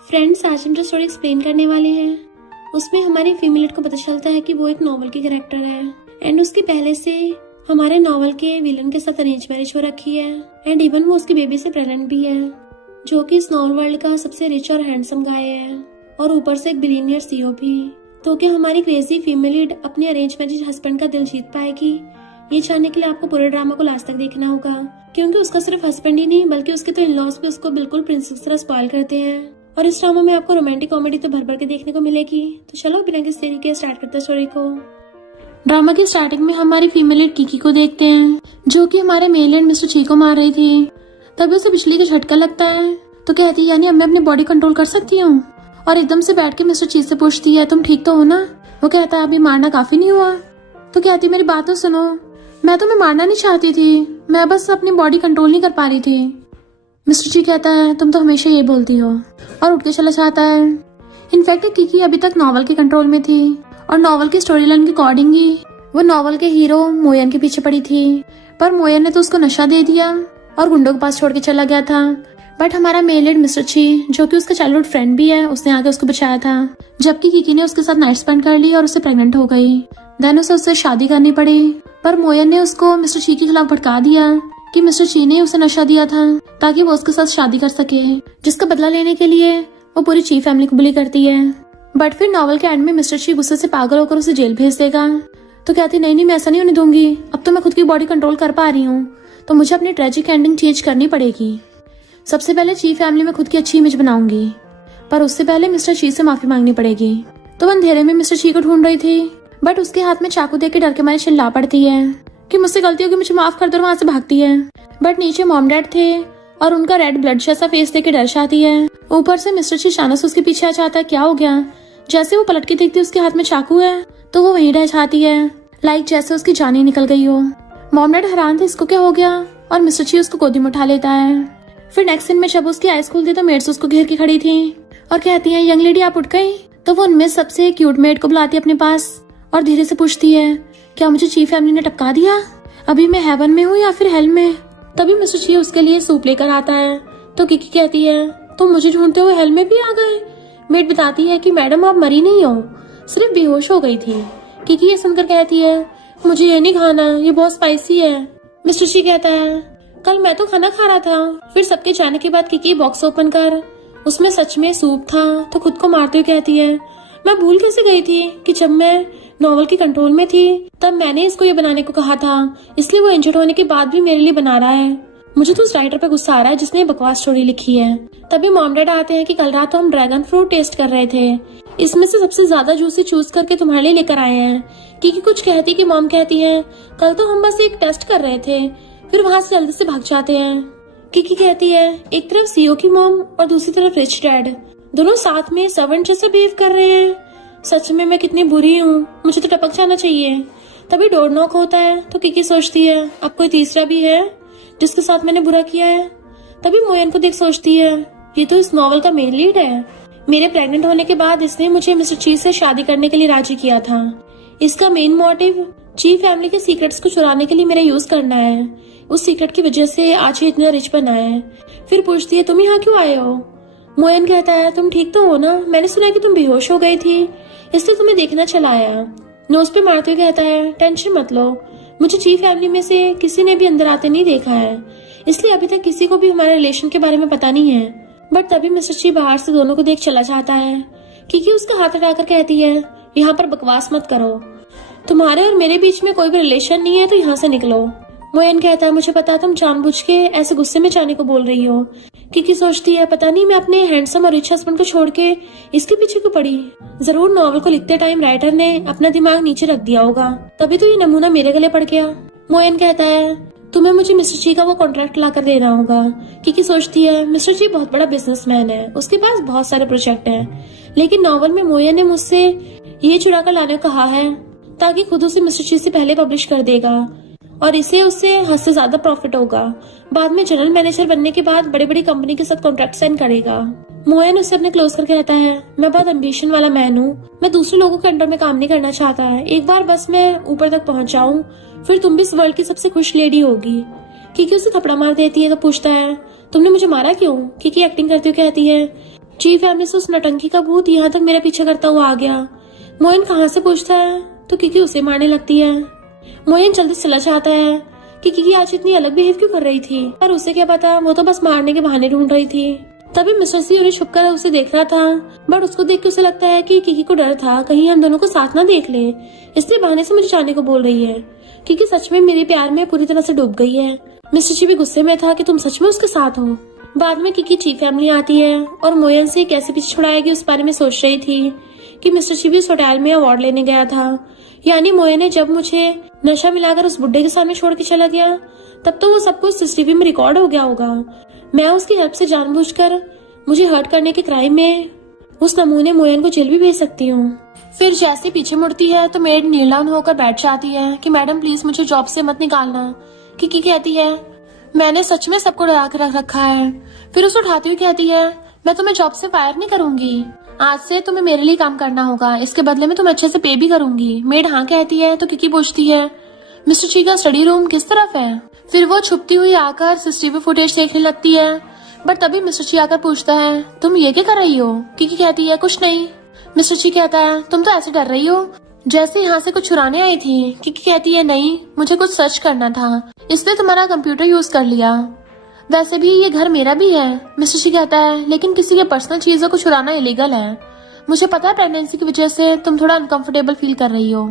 Friends, आज हम जो स्टोरी एक्सप्लेन करने वाले हैं उसमें हमारी फीमेल लीड को पता चलता है कि वो एक नॉवल की कैरेक्टर है एंड उसकी पहले से हमारे नॉवल के विलन के साथ अरेंज मैरिज हो रखी है एंड इवन वो उसकी बेबी से प्रेग्नेंट भी है, जो कि इस नॉवल वर्ल्ड का सबसे रिच और हैंडसम गाय है और ऊपर से एक बिलियनियर सीईओ भी। तो क्या हमारी क्रेजी फीमेल लीड अपने अरेंज मैरिज हस्बैंड का दिल जीत पाएगी? ये जानने के लिए आपको पूरे ड्रामा को लास्ट तक देखना होगा, क्योंकि उसका सिर्फ हस्बैंड ही नहीं बल्कि उसके तो इन-लॉज भी उसको बिल्कुल प्रिंसेस तरह स्पॉइल करते हैं। और इस ड्रामा में आपको रोमांटिक कॉमेडी तो भर भर के देखने को मिलेगी। तो चलो बिना किसी देरी के स्टार्ट करते हैं स्टोरी को। ड्रामा की स्टार्टिंग में हमारी फीमेल लीड किकी को देखते हैं, जो कि हमारे मेल लीड मिस्टर ची को मार रही थी। तभी उसे बिजली का झटका लगता है तो कहती है यानी अब मैं अपनी बॉडी कंट्रोल कर सकती हूँ, और एकदम से बैठ के मिस्टर ची से पूछती है तुम ठीक तो हो ना? वो कहता है अभी मारना काफी नहीं हुआ। तो कहती है मेरी बात तो सुनो, मैं तुम्हें मारना नहीं चाहती थी, मैं बस अपनी बॉडी कंट्रोल नहीं कर पा रही थी। मिस्टर जी कहता है तुम तो हमेशा ये बोलती हो, और उठ के चला जाता है। इनफैक्ट किकी अभी तक नॉवल के कंट्रोल में थी और नॉवल की स्टोरी लाइन के अकॉर्डिंग ही वो नॉवल के हीरो मोयन के पीछे पड़ी थी, पर मोयन ने तो उसको नशा दे दिया और गुंडों के पास छोड़ के चला गया था। बट हमारा मेल लीड मिस्टर ची, जो कि उसका चाइल्डहुड फ्रेंड भी है, उसने आके उसको बचाया था, जबकि किकी ने उसके साथ नाइट स्पेंड कर ली और उससे प्रेग्नेंट हो गई। देन उसे उससे शादी करनी पड़ी, पर मोयन ने उसको मिस्टर ची के खिलाफ भड़का दिया कि मिस्टर ची ने उसे नशा दिया था ताकि वो उसके साथ शादी कर सके, जिसका बदला लेने के लिए वो पूरी ची फैमिली को बुली करती है। बट फिर नॉवल के एंड में मिस्टर ची गुस्से से पागल होकर उसे जेल भेज देगा। तो कहती नहीं मैं ऐसा नहीं होने दूंगी, अब तो मैं खुद की बॉडी कंट्रोल कर पा रही हूँ, तो मुझे अपनी ट्रेजिक एंडिंग चेंज करनी पड़ेगी। सबसे पहले ची फैमिली में खुद की अच्छी इमेज बनाऊंगी, पर उससे पहले मिस्टर ची से माफी मांगनी पड़ेगी। तो वो अंधेरे में मिस्टर ची को ढूंढ रही थी, बट उसके हाथ में चाकू देख के डर के मारे चिल्ला पड़ती है कि मुझसे गलती होगी, मुझे माफ कर दो, वहां से भागती है। बट नीचे मॉम डैड थे और उनका रेड ब्लड जैसा फेस देख के डर जाती है। ऊपर से मिस्टर ची अचानक से उसके पीछे आ जाता है, क्या हो गया? जैसे वो पलट के देखती उसके हाथ में चाकू है तो वो वहीं रह जाती है, लाइक जैसे उसकी जान ही निकल गई हो। मॉम डैड हैरान थे इसको क्या हो गया, और मिस्टर ची उसको गोदी में उठा लेता है। फिर नेक्स्ट सीन में जब उसकी आईज खुलती तो मेड्स उसको घेर के खड़ी थी और कहती है यंग लेडी आप उठ गई? तो वो उनमें सबसे क्यूट मेड को बुलाती है अपने पास और धीरे से पूछती है क्या मुझे ची फैमिली ने टपका दिया? अभी मैं हेवन में हूँ या फिर हेल में? तभी मिस्टर ची उसके लिए सूप लेकर आता है तो किकी कहती है तुम मुझे ढूंढते हुए हेल में भी आ गए। मेड बताती है कि मैडम आप मरी नहीं हो, सिर्फ बेहोश हो गई थी। किकी ये सुनकर कहती है मुझे ये नहीं खाना, ये बहुत स्पाइसी है। मिस्टर ची कहता है कल मैं तो खाना खा रहा था। फिर सबके जाने के बाद किकी बॉक्स ओपन कर उसमें सच में सूप था, तो खुद को मारते हुए कहती है मैं भूल कैसे गई थी कि जब मैं नॉवल के कंट्रोल में थी तब मैंने इसको ये बनाने को कहा था, इसलिए वो इंजर्ड होने के बाद भी मेरे लिए बना रहा है। मुझे तो उस राइटर पे गुस्सा आ रहा है जिसने बकवास स्टोरी लिखी है। तभी मॉम डैड आते हैं कि कल रात तो हम ड्रैगन फ्रूट टेस्ट कर रहे थे, इसमें से सबसे ज्यादा जूसी चूज करके तुम्हारे लिए लेकर आए हैं। क्योंकि कुछ कहती कि मॉम कहती है कल तो हम बस एक टेस्ट कर रहे थे, फिर वहां से जल्दी से भाग जाते हैं। किकी कहती है एक तरफ सीईओ की मॉम और दूसरी तरफ रिच डैड, दोनों साथ में सर्वेंट जैसे बिहेव कर रहे हैं। सच में मैं कितनी बुरी हूँ, मुझे तो टपक जाना चाहिए। तभी डोर नॉक होता है तो किकी सोचती है अब कोई तीसरा भी है जिसके साथ मैंने बुरा किया है। तभी मोयन को देख सोचती है ये तो इस नॉवल का मेन लीड है, मेरे प्रेग्नेंट होने के बाद इसने मुझे मिस्टर ची से शादी करने के लिए राजी किया था। इसका मेन मोटिव ची फैमिली के सीक्रेट्स को चुराने के लिए मेरा यूज करना है, उस सीक्रेट की वजह से आज ये इतना रिच बना है। फिर पूछती है तुम यहाँ क्यों आए हो? मोयन कहता है तुम ठीक तो हो ना, मैंने सुना कि तुम बेहोश हो गई थी इसलिए तुम्हें देखना चला आया। नोज पे मारते हुए कहता है टेंशन मत लो, मुझे ची फैमिली में से किसी ने भी अंदर आते नहीं देखा है, इसलिए अभी तक किसी को भी हमारे रिलेशन के बारे में पता नहीं है। बट तभी मिस्टर ची बाहर से दोनों को देख चला जाता है। क्योंकि उसका हाथ हटाकर कहती है यहाँ पर बकवास मत करो, तुम्हारे और मेरे बीच में कोई भी रिलेशन नहीं है, तो यहाँ से निकलो। मोयन कहता है मुझे पता तुम जानबूझ के ऐसे गुस्से में जाने को बोल रही हो। किकी सोचती है पता नहीं मैं अपने हैंडसम और रिच हस्बैंड को छोड़ के इसके पीछे क्यों पड़ी, जरूर नॉवल को लिखते टाइम राइटर ने अपना दिमाग नीचे रख दिया होगा, तभी तो ये नमूना मेरे गले पड़ गया। मोयन कहता है तुम्हें मुझे मिस्टर ची का वो कॉन्ट्रैक्ट लाकर देना होगा। किकी सोचती है मिस्टर ची बहुत बड़ा बिजनेसमैन है, उसके पास बहुत सारे प्रोजेक्ट हैं, लेकिन नॉवल में मोयन ने मुझसे ये चुरा कर लाने को कहा है ताकि खुद उसे मिस्टर ची से पहले पब्लिश कर देगा और इसे उससे हद से ज्यादा प्रॉफिट होगा। बाद में जनरल मैनेजर बनने के बाद बड़ी बड़ी कंपनी के साथ कॉन्ट्रैक्ट साइन करेगा। मोयन उसे अपने क्लोज कर कहता है मैं बहुत एम्बिशन वाला मैन हूँ, मैं दूसरे लोगों के अंडर में काम नहीं करना चाहता है, एक बार बस मैं ऊपर तक पहुंच जाऊँ फिर तुम भी इस वर्ल्ड की सबसे खुश लेडी होगी। क्योंकि उसे थपड़ा मार देती है तो पूछता है तुमने मुझे मारा क्यों? क्योंकि एक्टिंग करती हुई कहती है चीफ फैमिली से उस नटंकी का भूत यहाँ तक मेरा पीछा करता हुआ आ गया। मोयन कहाँ से पूछता है तो किकी उसे मारने लगती है। मोयन जल्दी चला चाहता है कि किकी आज इतनी अलग बिहेव क्यों कर रही थी, पर उसे क्या पता, वो तो बस मारने के बहाने ढूंढ रही थी। तभी मिस्टर सी उन्हें छुपकर उसे देख रहा था, बट उसको देख के उसे लगता है कि किकी को डर था कहीं हम दोनों को साथ ना देख ले, इसलिए बहाने से मुझे जाने को बोल रही है। किकी सच में मेरे प्यार में पूरी तरह से डूब गई है। मिस्टर ची भी गुस्से में था कि तुम सच में उसके साथ हो। बाद में किकी चीफ फैमिली आती है और मोयन से कैसे पीछे छुड़ाएगी उस बारे में सोच रही थी कि मिस्टर ची भी उस होटल में अवार्ड लेने गया था। यानी मोयन ने जब मुझे नशा मिलाकर उस बुड्ढे के सामने छोड़ के चला गया, तब तो वो सब कुछ सीसीटीवी में रिकॉर्ड हो गया होगा। मैं उसकी हेल्प से जानबूझकर मुझे हर्ट करने के क्राइम में उस नमूने मोयन को जेल भी भेज सकती हूँ। फिर जैसे पीछे मुड़ती है तो मेड नील डाउन होकर बैठ जाती है कि मैडम प्लीज मुझे जॉब से मत निकालना। किकी कहती है मैंने सच में सबको डरा कर रख रखा है। फिर उसे उठाती हुई कहती है मैं तुम्हें जॉब से फायर नहीं करूंगी, आज से तुम्हें मेरे लिए काम करना होगा, इसके बदले में तुम अच्छे से पे भी करूंगी। मेड हाँ कहती है तो किकी पूछती है मिस्टर ची का स्टडी रूम किस तरफ है। फिर वो छुपती हुई आकर सीसीटीवी फुटेज देखने लगती है, बट तभी मिस्टर ची आकर पूछता है तुम ये क्या कर रही हो। किकी कहती है कुछ नहीं। मिस्टर ची कहता है तुम तो ऐसे डर रही हो जैसे यहाँ से कुछ चुराने आई थी। किकी कहती है नहीं, मुझे कुछ सर्च करना था, इसलिए तुम्हारा कंप्यूटर यूज कर लिया, वैसे भी ये घर मेरा भी है। मिस्टर ची कहता है लेकिन किसी के पर्सनल चीजों को चुराना इलीगल है। मुझे पता है प्रेगनेंसी की वजह से तुम थोड़ा अनकंफर्टेबल फील कर रही हो,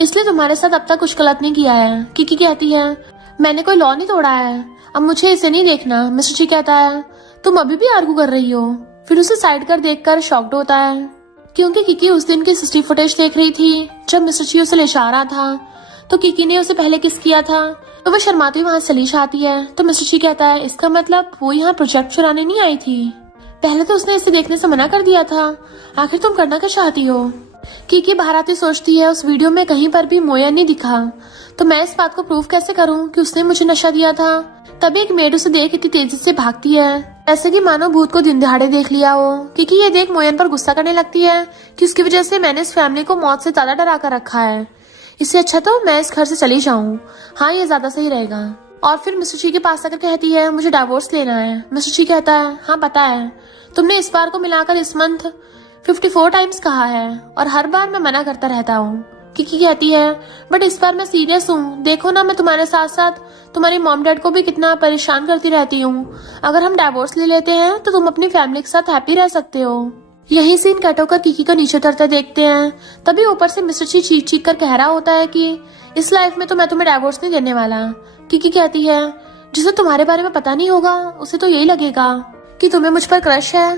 इसलिए तुम्हारे साथ अब तक कुछ गलत नहीं किया है। किकी कहती है मैंने कोई लॉ नहीं तोड़ा है, अब मुझे इसे नहीं देखना। मिस्टर ची कहता है तुम अभी भी आर्गू कर रही हो। फिर उसे साइड कर देखकर शॉक्ड होता है क्योंकि किकी उस दिन की सीसीटीवी फुटेज देख रही थी जब मिस्टर ची उसे ले जा रहा था, तो किकी ने उसे पहले किस किया था, तो वो शर्माती हुई वहां चली जाती है। तो मिस्टर ची कहता है इसका मतलब वो यहाँ प्रोजेक्ट चुराने नहीं आई थी, पहले तो उसने इसे देखने से मना कर दिया था, आखिर तुम करना क्या चाहती हो। किकी बाहर आती सोचती है उस वीडियो में कहीं पर भी मोयन नहीं दिखा, तो मैं इस बात को प्रूव कैसे करूं कि उसने मुझे नशा दिया था। तभी एक मेड उसे देख इतनी तेजी से भागती है ऐसे कि मानो भूत को दिन दहाड़े देख लिया हो। क्योंकि ये देख मोयन पर गुस्सा करने लगती है कि उसकी वजह से मैंने इस फैमिली को मौत से ज्यादा डरा कर रखा है, इससे अच्छा तो मैं इस घर से चली जाऊं, हाँ ये ज्यादा सही रहेगा। और फिर मिस्टर ची के पास आकर कहती है मुझे डिवोर्स लेना है। मिस्टर ची कहता है हाँ पता है, तुमने इस बार को मिलाकर इस मंथ 54 टाइम्स कहा है और हर बार मैं मना करता रहता हूँ। किकी कहती है बट इस बार मैं सीरियस हूँ, देखो ना मैं तुम्हारे साथ साथ तुम्हारी मॉम डैड को भी कितना परेशान करती रहती हूँ, अगर हम डिवोर्स ले लेते हैं तो तुम अपनी फैमिली के साथ हैप्पी रह सकते हो। यही सीन कट होकर किकी को नीचे उतरता देखते हैं। तभी ऊपर से मिस्टर ची चीख चीख कर कह रहा होता है कि इस लाइफ में तो मैं तुम्हें डिवोर्स नहीं देने वाला। किकी कहती है जिसे तुम्हारे बारे में पता नहीं होगा उसे तो यही लगेगा कि तुम्हें मुझ पर क्रश है।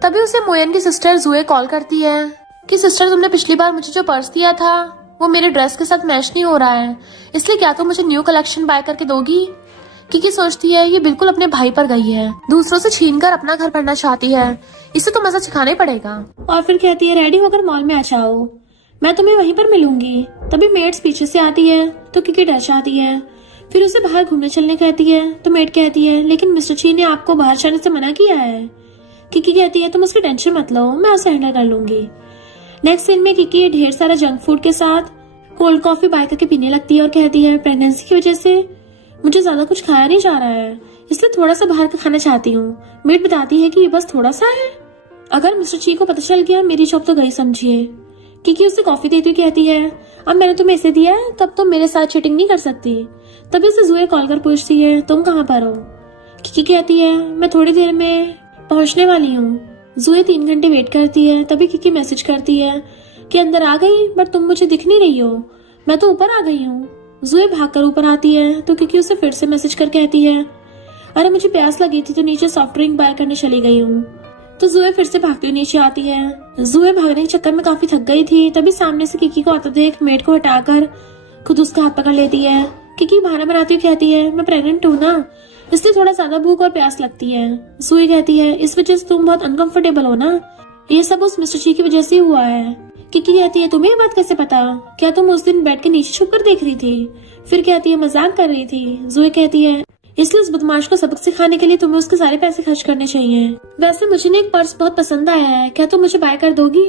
तभी उसे मोयन की सिस्टर जुए कॉल करती है कि सिस्टर तुमने पिछली बार मुझे जो पर्स दिया था वो मेरे ड्रेस के साथ मैच नहीं हो रहा है, इसलिए क्या तुम मुझे न्यू कलेक्शन बाय करके दोगी। किकी सोचती है ये बिल्कुल अपने भाई पर गई है, दूसरों से छीनकर अपना घर भरना चाहती है, इसे तो मजा सिखाना ही पड़ेगा। और फिर कहती है रेडी होकर मॉल में आ जाओ, मैं तुम्हें वहीं पर मिलूंगी। तभी मेड्स पीछे से आती है तो किकी डर जाती है, फिर उसे बाहर घूमने चलने कहती है। तो मेड कहती है लेकिन मिस्टर ची ने आपको बाहर जाने से मना किया है। किकी कहती है तुम उसकी टेंशन मत लो, मैं उसे हैंडल कर लूंगी। नेक्स्ट सीन में किकी ढेर सारा जंक फूड के साथ कोल्ड कॉफी बाय करके पीने लगती है और कहती है प्रेगनेंसी की वजह से मुझे ज्यादा कुछ खाया नहीं जा रहा है, इसलिए थोड़ा सा बाहर का खाना चाहती हूँ। मेड बताती है कि ये बस थोड़ा सा है, अगर मिस्टर ची को पता चल गया मेरी जॉब तो गई समझिए। किकी उसे कॉफी देती हुई कहती है अब मैंने तुम्हें इसे दिया है तब तुम मेरे साथ चीटिंग नहीं कर सकती। तभी उसे जुए कॉल कर पूछती है तुम कहाँ पर हो। किकी कहती है मैं थोड़ी देर में पहुंचने वाली हूँ। जुए 3 घंटे वेट करती है। तभी किकी मैसेज करती है कि अंदर आ गई बट तुम मुझे दिख नहीं रही हो, मैं तो ऊपर आ गई हूँ। जुए भागकर ऊपर आती है तो किकी उसे फिर से मैसेज कर कहती है अरे मुझे प्यास लगी थी तो नीचे सॉफ्ट ड्रिंक बाय करने चली गई हूँ। तो जुए फिर से भागती हुई नीचे आती है। जुए भागने के चक्कर में काफी थक गई थी। तभी सामने से किकी को आता देख मेड को हटाकर खुद उसका हाथ पकड़ लेती है। किकी बहाना बनाती हुई कहती है मैं प्रेग्नेंट हूँ ना, इसलिए थोड़ा ज्यादा भूख और प्यास लगती है। जुए कहती है इस वजह से तुम बहुत अनकंफर्टेबल हो ना, ये सब उस मिस्टर ची की वजह से हुआ है। किकी कहती है तुम्हें ये बात कैसे पता, क्या तुम उस दिन बेड के नीचे छुप कर देख रही थी। फिर कहती है मजाक कर रही थी। जुए कहती है इसलिए उस बदमाश को सबक सिखाने के लिए तुम्हें उसके सारे पैसे खर्च करने चाहिए। वैसे मुझे ना एक पर्स बहुत पसंद आया है, क्या तुम मुझे बाय कर दोगी।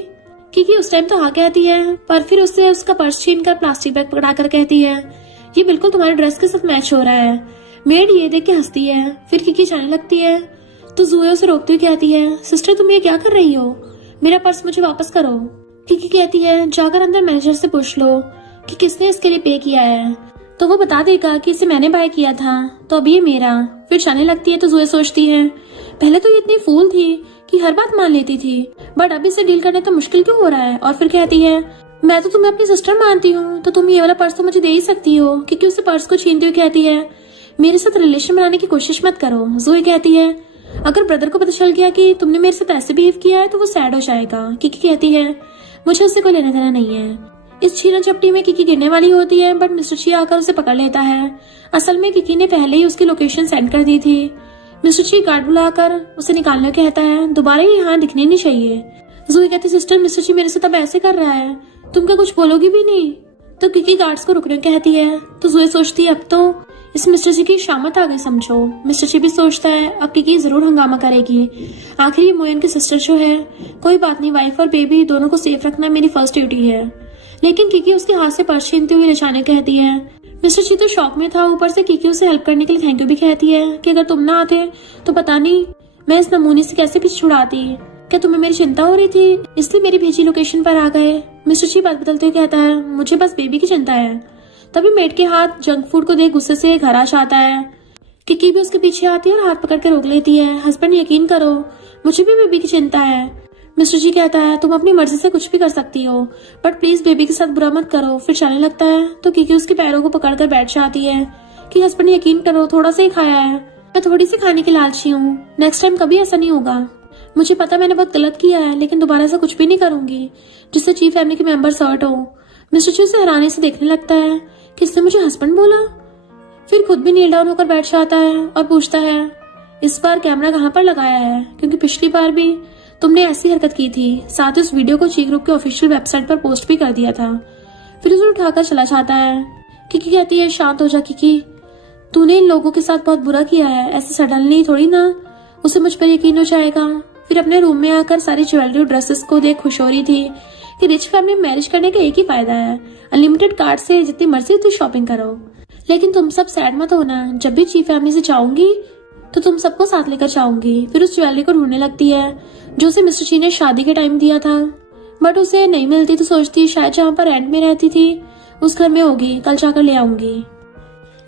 किकी उस टाइम तो हाँ कहती है, पर फिर उससे उसका पर्स छीन कर प्लास्टिक बैग पकड़ा कर कहती है ये बिल्कुल तुम्हारे ड्रेस के साथ मैच हो रहा है। मेड ये देख के हंसती है। फिर किकी जाने लगती है तो ज़ोया उसे रोकते हुए कहती है, सिस्टर तुम ये क्या कर रही हो, मेरा पर्स मुझे वापस करो। किकी कहती है, जाकर अंदर मैनेजर से पूछ लो कि किसने इसके लिए पे किया है, तो वो बता देगा कि इसे मैंने बाय किया था, तो अब ये मेरा। फिर जाने लगती है तो ज़ोया सोचती है, पहले तो ये इतनी फूल थी कि हर बात मान लेती थी, बट अब इसे डील करने तो मुश्किल क्यों हो रहा है। और फिर कहती है, मैं तो तुम्हें अपनी सिस्टर मानती हूँ, तो तुम ये वाला पर्स तो मुझे दे ही सकती हो। क्योंकि उसे पर्स को छीनते हुए कहती है, मेरे साथ रिलेशन बनाने की कोशिश मत करो। ज़ोया कहती है, अगर ब्रदर को पता चल गया कि तुमने मेरे साथ ऐसे बिहेव किया है तो वो सैड हो जाएगा। किकी कहती है, मुझे उससे कोई लेना देना नहीं है। इस छीना झपटी में किकी गिरने वाली होती है, बट मिस्टर ची आकर उसे पकड़ लेता है। असल में किकी ने पहले ही उसकी लोकेशन सेंड कर दी थी। मिस्टर ची गार्ड बुलाकर उसे निकालने को कहता है, दोबारा ये यहाँ दिखने नहीं चाहिए। ज़ोया कहती, सिस्टर मिस्टर ची मेरे साथ अब ऐसे कर रहा है, तुम क्या कुछ बोलोगी भी नहीं। तो किकी गार्ड्स को रुकने को कहती है। तो ज़ोया सोचती है, अब तो इस मिस्टर जी की शामत आ गई समझो। मिस्टर जी भी सोचता है अब किकी जरूर हंगामा करेगी। आखिर ये मोयन की सिस्टर जो है, कोई बात नहीं, वाइफ और बेबी दोनों को सेफ रखना मेरी फर्स्ट ड्यूटी है। लेकिन किकी उसके हाथ से पर्स छीनते हुए ले जाने कहती है। मिस्टर जी तो शॉक में था, ऊपर से किकी उसे हेल्प करने के लिए थैंक यू भी कहती है कि अगर तुम ना आते तो पता नहीं मैं इस नमूने से कैसे पीछे छुड़ाती। क्या तुम्हें मेरी चिंता हो रही थी, इसलिए मेरी भेजी लोकेशन पर आ गए। मिस्टर जी बात बदलते हुए कहता है, मुझे बस बेबी की चिंता है। तभी मेड के हाथ जंक फूड को देख गुस्से से घर आ जाता है। किकी भी उसके पीछे आती है और हाथ पकड़ के रोक लेती है। हस्बैंड यकीन करो, मुझे भी बेबी की चिंता है। मिस्टर जी कहता है, तुम अपनी मर्जी से कुछ भी कर सकती हो, बट प्लीज बेबी के साथ बुरा मत करो। फिर चलने लगता है तो किकी उसके पैरों को पकड़कर बैठ जाती है कि हस्बैंड यकीन करो, थोड़ा सा ही खाया है, मैं थोड़ी सी खाने की लालची हूँ, नेक्स्ट टाइम कभी ऐसा नहीं होगा। मुझे पता मैंने बहुत गलत किया है, लेकिन दोबारा ऐसा कुछ भी नहीं करूंगी जिससे चीफ फैमिली के मेंबर्स हर्ट हो। मिस्टर जी उसे हैरानी से देखने लगता है, किसने मुझे हस्बैंड बोला। फिर खुद भी नील डाउन होकर बैठ जाता है और पूछता है, इस बार कैमरा कहाँ पर लगाया है, क्योंकि पिछली बार भी तुमने ऐसी हरकत की थी। साथ ही उस वीडियो को ची ग्रुप के ऑफिशियल वेबसाइट पर पोस्ट भी कर दिया था। फिर उसे उठाकर चला जाता है। किकी कहती है, शांत हो जा किकी, तूने इन लोगों के साथ बहुत बुरा किया है, ऐसे सडनली थोड़ी ना उसे मुझ पर यकीन हो जाएगा। फिर अपने रूम में आकर सारी ज्वेलरी और ड्रेसेस को देख खुश हो रही थी कि रिच फैमिली में मैरिज करने का एक ही फायदा है, अनलिमिटेड कार्ड से जितनी मर्जी उतनी शॉपिंग करो। लेकिन तुम सब सैड मत होना, जब भी चीफ फैमिली से जाऊंगी तो तुम सबको साथ लेकर जाऊंगी। फिर उस ज्वेलरी को ढूंढने लगती है जो उसे मिस्टर ची ने शादी के टाइम दिया था, बट उसे नहीं मिलती तो सोचती शायद जहाँ पर रेंट में रहती थी उस घर में होगी, कल जाकर ले आऊंगी।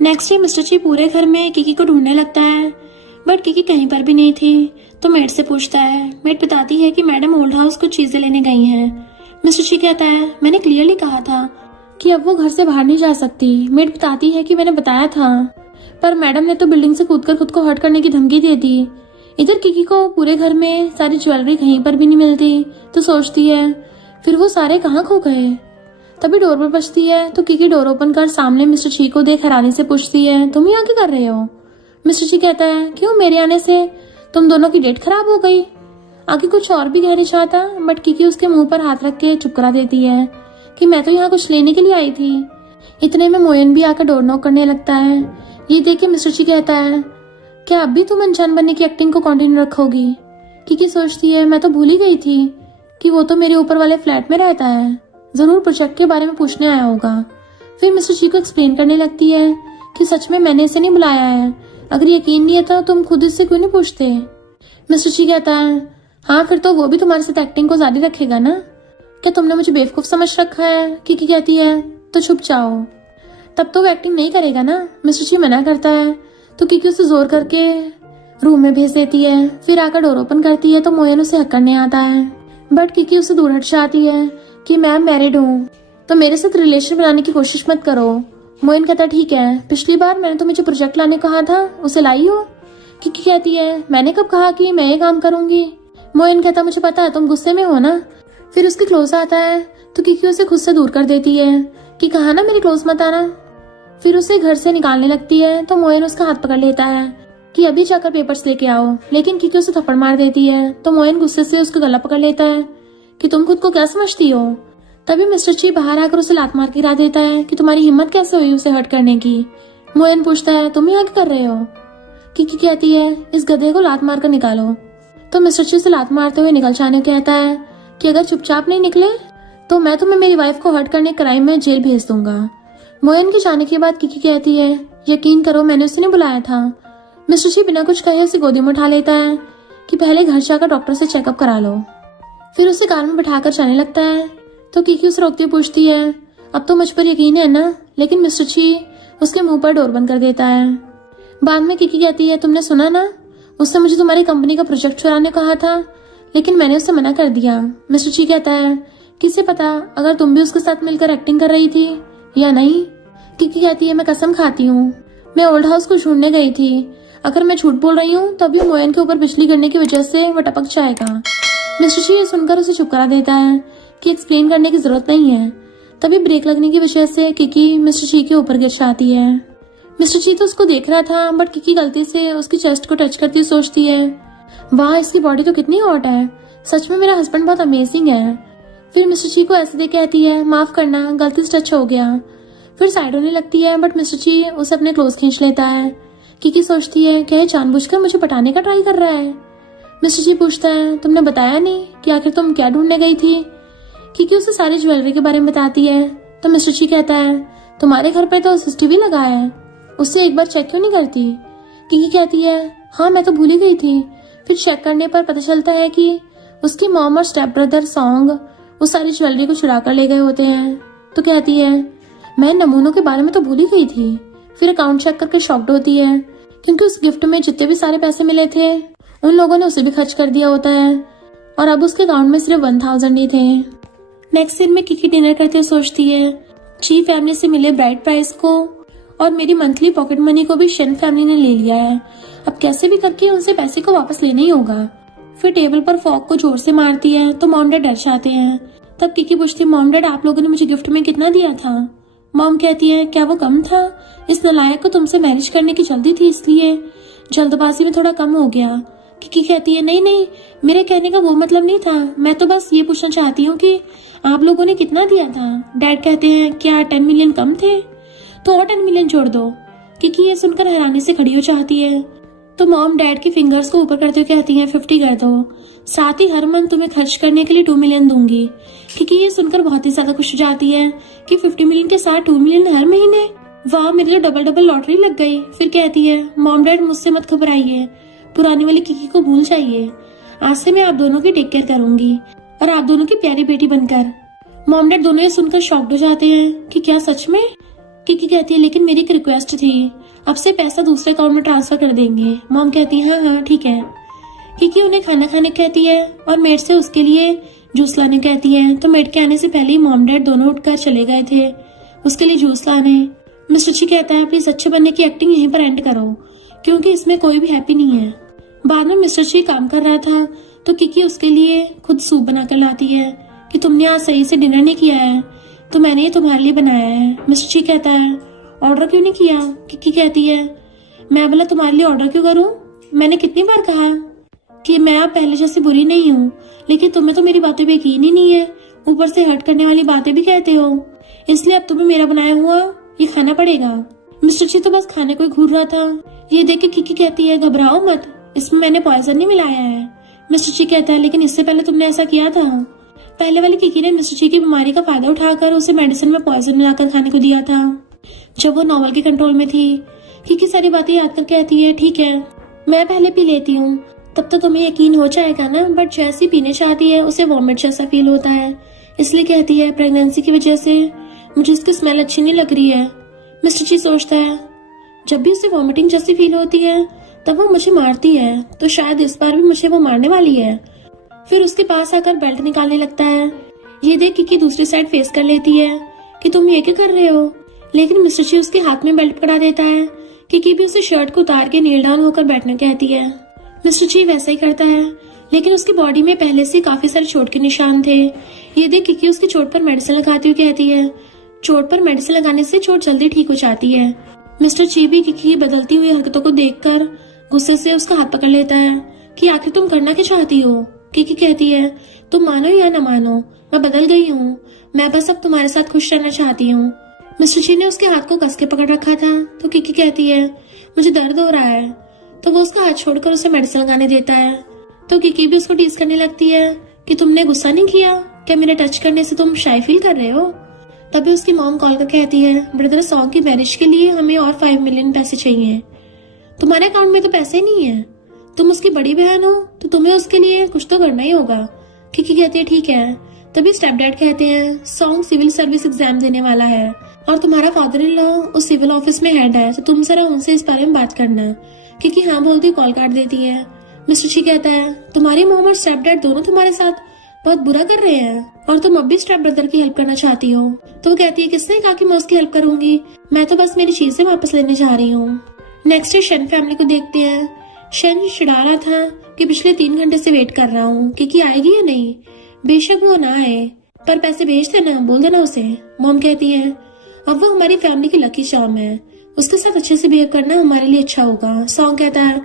नेक्स्ट डे मिस्टर ची पूरे घर में किकी को ढूंढने लगता है, बट किकी कहीं पर भी नहीं थी। तो मेड से पूछता है। मेड बताती है कि मैडम ओल्ड हाउस कुछ चीजें लेने गई हैं। मिस्टर ची कहता है, मैंने क्लियरली कहा था कि अब वो घर से बाहर नहीं जा सकती। मेड बताती है कि मैंने बताया था, पर मैडम ने तो बिल्डिंग से कूदकर खुद को हर्ट करने की धमकी दे दी। इधर किकी को पूरे घर में सारी ज्वेलरी कहीं पर भी नहीं मिलती, तो सोचती है फिर वो सारे कहाँ खो गए। तभी डोर पर बजती है तो किकी डोर ओपन कर सामने मिस्टर ची को देख हैरानी से पूछती है, तुम यहाँ क्या कर रहे हो। मिस्टर ची कहता है, क्यों, मेरे आने से तुम दोनों की डेट खराब हो गई। आगे कुछ और भी कहना चाहता, बट किकी उसके मुंह पर हाथ रख के चुप करा देती है कि मैं तो यहाँ कुछ लेने के लिए आई थी। इतने में मोयन भी आकर डोर नॉक करने लगता है। ये देख के मिस्टर ची कहता है, क्या अब भी तुम अनजान बनने की एक्टिंग को कंटिन्यू रखोगी। किकी सोचती है, मैं तो भूल ही गई थी कि वो तो मेरे ऊपर वाले फ्लैट में रहता है, जरूर प्रोजेक्ट के बारे में पूछने आया होगा। फिर मिस्टर ची को एक्सप्लेन करने लगती है कि सच में मैंने इसे नहीं बुलाया है, अगर यकीन नहीं है तो तुम खुद इससे क्यों नहीं पूछते। मिस्टर ची कहता है, हाँ फिर तो वो भी तुम्हारे साथ एक्टिंग को जारी रखेगा ना, क्या तुमने मुझे बेवकूफ समझ रखा है। किकी कहती है, तो छुप जाओ, तब तो वो एक्टिंग नहीं करेगा ना। मिस्टर ची मना करता है तो किकी उसे जोर करके रूम में भेज देती है। फिर आकर डोर ओपन करती है तो मोयन उसे हक करने आता है, बट किकी उसे दूर हट जाती है कि मैम मैरिड हूँ, तो मेरे साथ रिलेशन बनाने की कोशिश मत करो। मोयन कहता, ठीक है, पिछली बार मैंने तुम्हें जो प्रोजेक्ट लाने कहा था उसे लाई हो। किकी कहती है, मैंने कब कहा कि मैं ये काम करूंगी। मोयन कहता, मुझे पता है तुम गुस्से में हो ना। फिर उसके क्लोज आता है तो किकी उसे खुद से दूर कर देती है कि कहा ना मेरे क्लोज मत आना। फिर उसे घर से निकालने लगती है तो मोयन उसका हाथ पकड़ लेता है कि अभी जाकर पेपर्स लेके आओ, लेकिन किकी उसे थप्पड़ मार देती है। तो मोयन गुस्से से उसका गला पकड़ लेता है कि तुम खुद को क्या समझती हो। तभी मिस्टर ची बाहर आकर उसे लात मार के गिरा देता है कि तुम्हारी हिम्मत कैसे हुई उसे हर्ट करने की। मोयन पूछता है, तुम यहाँ क्या कर रहे हो। किकी कहती है, इस गधे को लात मार कर निकालो। तो मिस्टर ची उसे लात मारते हुए निकल जाने को कहता है कि अगर चुपचाप नहीं निकले तो मैं तुम्हें मेरी वाइफ को हर्ट करने क्राइम में जेल भेज दूंगा। मोयन के जाने के बाद किकी कहती है, यकीन करो मैंने उसे नहीं बुलाया था। मिस्टर ची बिना कुछ कहे उसे गोदी में उठा लेता है। कि पहले घर जाकर डॉक्टर से चेकअप करा लो। फिर उसे कार में बिठाकर जाने लगता है तो किकी उसे रोकती हुई पूछती है, अब तो मुझ पर यकीन है ना? लेकिन मिस्टर ची उसके मुंह पर डोर बंद कर देता है। बाद में किकी कहती है, तुमने सुना ना, उसने मुझे तुम्हारी कंपनी का प्रोजेक्ट चुराने कहा था, लेकिन मैंने उसे मना कर दिया। मिस्टर ची कहता है, किसे पता अगर तुम भी उसके साथ मिलकर एक्टिंग कर रही थी या नहीं। किकी कहती है, मैं कसम खाती हूँ, मैं ओल्ड हाउस को ढूंढने गई थी। अगर मैं झूठ बोल रही हूँ तभी मोयन के ऊपर बिजली गिरने की वजह से वो टपक जाएगा। मिस्टर ची ये सुनकर उसे चुप करा देता है कि एक्सप्लेन करने की जरूरत नहीं है। तभी ब्रेक लगने की वजह से किकी मिस्टर ची के ऊपर गिर जाती है। मिस्टर ची तो उसको देख रहा था, बट किकी गलती से उसकी चेस्ट को टच करती सोचती है, वाह इसकी बॉडी तो कितनी हॉट है, सच में मेरा हस्बैंड बहुत अमेजिंग है। फिर मिस्टर ची को ऐसे देख कहती है, माफ करना, गलती से टच हो गया। फिर साइड होने लगती है, बट मिस्टर ची उसे अपने क्लोज खींच लेता है। किकी सोचती है, क्या ये जानबूझकर मुझे पटाने का ट्राई कर रहा है। मिस्टर ची पूछता है, तुमने बताया नहीं कि आखिर तुम क्या ढूंढने गई थी। किकी उसे सारी ज्वेलरी के बारे में बताती है तो मिस्टर ची कहता है, तुम्हारे घर पे तो सीसीटीवी लगा है, उससे एक बार चेक क्यों नहीं करती। किकी कहती है, हाँ मैं तो भूल ही गई थी। फिर चेक करने पर पता चलता है कि उसकी मॉम और स्टेप ब्रदर सॉन्ग उस सारी ज्वेलरी को चुरा कर ले गए होते हैं। तो कहती है, मैं नमूनों के बारे में तो भूल ही गई थी। फिर अकाउंट चेक करके शॉक्ड होती है क्योंकि उस गिफ्ट में जितने भी सारे पैसे मिले थे उन लोगों ने उसे भी खर्च कर दिया होता है और अब उसके अकाउंट में सिर्फ 1000 ही थे। नेक्स्ट सीन में किकी डिनर करते हुए सोचती है, ची फैमिली से मिले ब्राइड प्राइस को और मेरी मंथली पॉकेट मनी को भी शन फैमिली ने ले लिया है, अब कैसे भी करके उनसे पैसे को वापस लेना ही होगा। फिर टेबल पर फॉक को जोर से मारती है तो मॉम डैड डर जाते हैं। तब किकी पूछती है, मॉम डैड आप लोगों ने मुझे गिफ्ट में कितना दिया था। मॉम कहती है, क्या वो कम था, इस नालायक को तुमसे मैरिज करने की जल्दी थी इसलिए जल्दबाजी में थोड़ा कम हो गया। किकी कहती है, नहीं नहीं, मेरे कहने का वो मतलब नहीं था, मैं तो बस ये पूछना चाहती हूँ कि आप लोगों ने कितना दिया था। डैड कहते हैं, क्या 10 मिलियन कम थे, तो और 10 मिलियन जोड़ दो। किकी ये सुनकर हैरानी से खड़ी हो जाती है तो मॉम डैड की फिंगर्स को ऊपर करते हुए कहती है, 50 कर दो, साथ ही हर मंथ तुम्हें खर्च करने के लिए 2 मिलियन दूंगी। क्योंकि ये सुनकर बहुत ही ज्यादा खुश हो जाती है कि 50 मिलियन के साथ 2 मिलियन हर महीने, वाह मेरे लिए डबल डबल लॉटरी लग गई। फिर कहती है, मॉम डैड मुझसे मत घबराइए, पुरानी वाली किकी को भूल जाइए, आज से मैं आप दोनों की टेक केयर करूंगी और आप दोनों की प्यारी बेटी बनकर। मॉम डैड दोनों ये सुनकर शॉक्ड हो जाते हैं कि क्या सच में। किकी कहती है, लेकिन मेरी एक रिक्वेस्ट थी, अब से पैसा दूसरे अकाउंट में ट्रांसफर कर देंगे। मॉम कहती है, हाँ हाँ ठीक है। किकी उन्हें खाना खाने कहती है और मेड से उसके लिए जूस लाने कहती है। तो मेड के आने से पहले ही मॉम डैड दोनों उठकर चले गए थे उसके लिए जूस लाने। मिस्टर ची कहता है, प्लीज अच्छे बनने की एक्टिंग यहीं पर एंड करो क्योंकि इसमें कोई भी हैप्पी नहीं है। बाद में मिस्टर ची काम कर रहा था तो किकी उसके लिए खुद सूप बनाकर लाती है कि तुमने आज सही से डिनर नहीं किया है तो मैंने ये तुम्हारे लिए बनाया है। मिस्टर ची कहता है, ऑर्डर क्यों नहीं किया। किकी कहती है, मैं बोला तुम्हारे लिए ऑर्डर क्यों करूं, मैंने कितनी बार कहा कि मैं अब पहले जैसी बुरी नहीं हूँ, लेकिन तुम्हें तो मेरी बातें पे यकीन ही नहीं है, ऊपर से हर्ट करने वाली बातें भी कहते हो, इसलिए अब तुम्हें मेरा बनाया हुआ ये खाना पड़ेगा। मिस्टर ची तो बस खाने को ही घूर रहा था। ये देख के किकी कहती है, घबराओ मत, इसमें मैंने पॉइजन नहीं मिलाया है। मिस्टर ची कहता है, लेकिन इससे पहले तुमने ऐसा किया था। पहले वाली किकी ने मिस्टर ची की बीमारी का फायदा उठाकर उसे मेडिसिन में पॉइजन मिलाकर खाने को दिया था जब वो नॉवल के कंट्रोल में थी। किकी सारी बातें याद कर कहती है, ठीक है मैं पहले पी लेती हूँ, तब तो तुम्हें यकीन हो जाएगा ना। बट जैसी पीने चाहती है उसे वॉमिट जैसा फील होता है, इसलिए कहती है, प्रेगनेंसी की वजह से मुझे इसकी स्मेल अच्छी नहीं लग रही है। मिस्टर ची सोचता है, जब भी उसे वॉमिटिंग जैसी फील होती है तब वो मुझे मारती है, तो शायद इस बार भी मुझे वो मारने वाली है। फिर उसके पास आकर बेल्ट निकालने लगता है। ये देख किकी दूसरी साइड फेस कर लेती है कि तुम ये क्या कर रहे हो, लेकिन मिस्टर ची उसके हाथ में बेल्ट पकड़ा देता है। किकी भी उसे शर्ट को उतार के नील डाउन होकर बैठने कहती है। मिस्टर ची वैसा ही करता है, लेकिन उसकी बॉडी में पहले से काफी सारे चोट के निशान थे। ये देख किकी उसकी चोट पर मेडिसिन लगाती हुई कहती है, चोट पर मेडिसिन लगाने से चोट जल्दी ठीक हो जाती है। मिस्टर ची भी किकी की बदलती हुई हरकतों को देखकर गुस्से से उसका हाथ पकड़ लेता है कि आखिर तुम करना क्या चाहती हो। किकी कहती है, तुम मानो या न मानो मैं बदल गई हूँ, मैं बस अब तुम्हारे साथ खुश रहना चाहती हूँ। मिस्टर ची ने उसके हाथ को कस के पकड़ रखा था तो किकी कहती है, मुझे दर्द हो रहा है। तो वो उसका हाथ छोड़कर उसे मेडिसिन लगाने देता है। तो किकी भी उसको टीज करने लगती है कि तुमने गुस्सा नहीं किया, क्या मेरे टच करने से तुम शाय फील कर रहे हो। तभी उसकी मॉम कॉल कर कहती है, ब्रदर सॉन्ग की मैरिज के लिए हमें और 5 मिलियन पैसे चाहिए, तुम्हारे अकाउंट में तो पैसे नहीं है। तुम उसकी बड़ी बहन हो तो तुम्हें उसके लिए कुछ तो करना ही होगा। किकी कहती है ठीक है। तभी स्टेप डैड कहते हैं सॉन्ग सिविल सर्विस एग्जाम देने वाला है और तुम्हारा फादर इन लॉ उस सिविल ऑफिस में हेड है, तो तुम जरा उनसे इस बारे में बात करना। किकी हाँ बोलती कॉल काट देती है। मिस्टर ची कहता है तुम्हारी मॉम और स्टेप डैड दोनों तुम्हारे साथ बहुत बुरा कर रहे हैं और तुम अब भी स्टेप ब्रदर की हेल्प करना चाहती हो। तो वो कहती है किसने कहा कि मैं उसकी हेल्प करूंगी, मैं तो बस मेरी चीजें वापस लेने जा रही हूँ। नेक्स्ट डे शन फैमिली को देखते हैं। शन चिढ़ा रहा था कि पिछले 3 घंटे से वेट कर रहा हूँ कि आएगी या नहीं। बेशक वो ना आए पर पैसे भेज देना, बोल देना उसे। मॉम कहती है अब वो हमारी फैमिली की लकी चार्म है, उसके साथ अच्छे से बिहेव करना हमारे लिए अच्छा होगा। सॉन्ग कहता है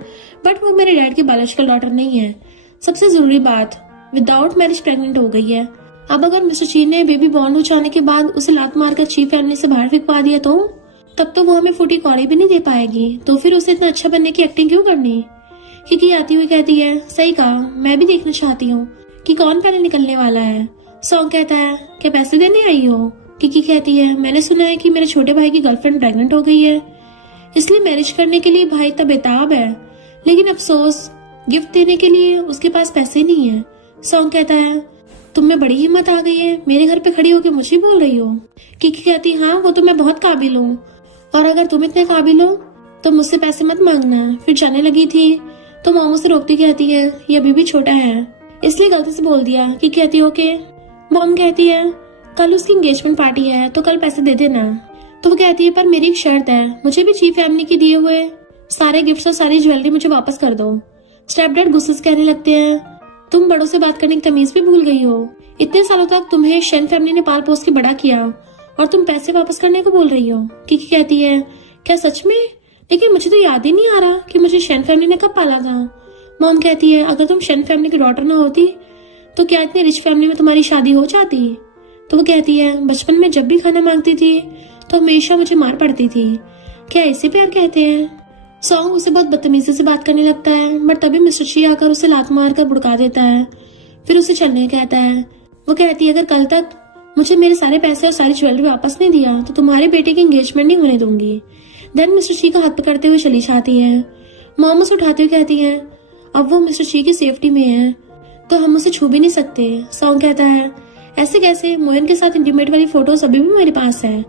बट वो मेरे डैड की बायोलॉजिकल डॉटर नहीं है। सबसे जरूरी बात, विदाउट मैरिज प्रेग्नेंट हो गई है। अब अगर मिस्टर ची ने बेबी बॉर्न हो जाने के बाद उसे लात मारकर ची फैमिली से बाहर फेंकवा दिया तो तब तो वो हमें फूटी कौड़ी भी नहीं दे पाएगी, तो फिर उसे इतना अच्छा बनने की एक्टिंग क्यों करनी। किकी आती हुई कहती है सही कहा, मैं भी देखना चाहती हूँ कि कौन पहले निकलने वाला है। सॉन्ग कहता है क्या पैसे देने आई हो। किकी कहती है मैंने सुना है कि मेरे छोटे भाई की गर्लफ्रेंड प्रेग्नेंट हो गई है, इसलिए मैरिज करने के लिए भाई इतना बेताब है, लेकिन अफसोस गिफ्ट देने के लिए उसके पास पैसे नहीं है। सॉन्ग कहता है तुम में बड़ी हिम्मत आ गई है, मेरे घर पे खड़ी होकर मुझे बोल रही हो। किकी कहती हाँ वो तो मैं बहुत काबिल हूँ, और अगर तुम इतने काबिल हो तो मुझसे पैसे मत मांगना। फिर जाने लगी थी तो मॉम उसे रोकती कहती है ये अभी भी छोटा है, इसलिए गलती से बोल दिया। कि कहती ओके। मॉम कहती है कल उसकी एंगेजमेंट पार्टी है तो कल पैसे दे देना। तो वो कहती है पर मेरी एक शर्त है, मुझे भी ची फैमिली के दिए हुए सारे गिफ्ट्स और सारी ज्वेलरी मुझे वापस कर दो। स्टेप डैड गुस्से से कहने लगते हैं तुम बड़ों से बात करने की तमीज भी भूल गई हो, इतने सालों तक तुम्हें शन फैमिली ने पाल पोस के बड़ा किया और तुम पैसे वापस करने को बोल रही हो। किकी कहती है क्या सच में, लेकिन मुझे तो याद ही नहीं आ रहा कि मुझे शन फैमिली ने कब पाला था। मॉम कहती है अगर तुम शन फैमिली की डॉटर ना होती तो क्या इतनी रिच फैमिली में तुम्हारी शादी हो जाती। तो वो कहती है बचपन में जब भी खाना मांगती थी तो हमेशा मुझे मार पड़ती थी, क्या इसे प्यार कहते हैं। सॉन्ग उसे बहुत बदतमीजी से बात करने लगता है, बट तभी मिस्टर ची आकर उसे लात मार कर बुड़का देता है, फिर उसे चलने कहता है। वो कहती है अगर कल तक मुझे मेरे सारे पैसे और सारी ज्वेलरी वापस नहीं दिया तो तुम्हारे बेटे की एंगेजमेंट नहीं होने दूंगी। देन मिस्टर ची का हाथ पकड़ते हुए चली जाती है। मॉम उसे उठाते हुए कहती है अब वो मिस्टर ची की सेफ्टी में है तो हम उसे छू भी नहीं सकते। सॉन्ग कहता है ऐसे कैसे, मोयन के साथ इंटीमेट वाली फोटोज अभी भी मेरे पास है,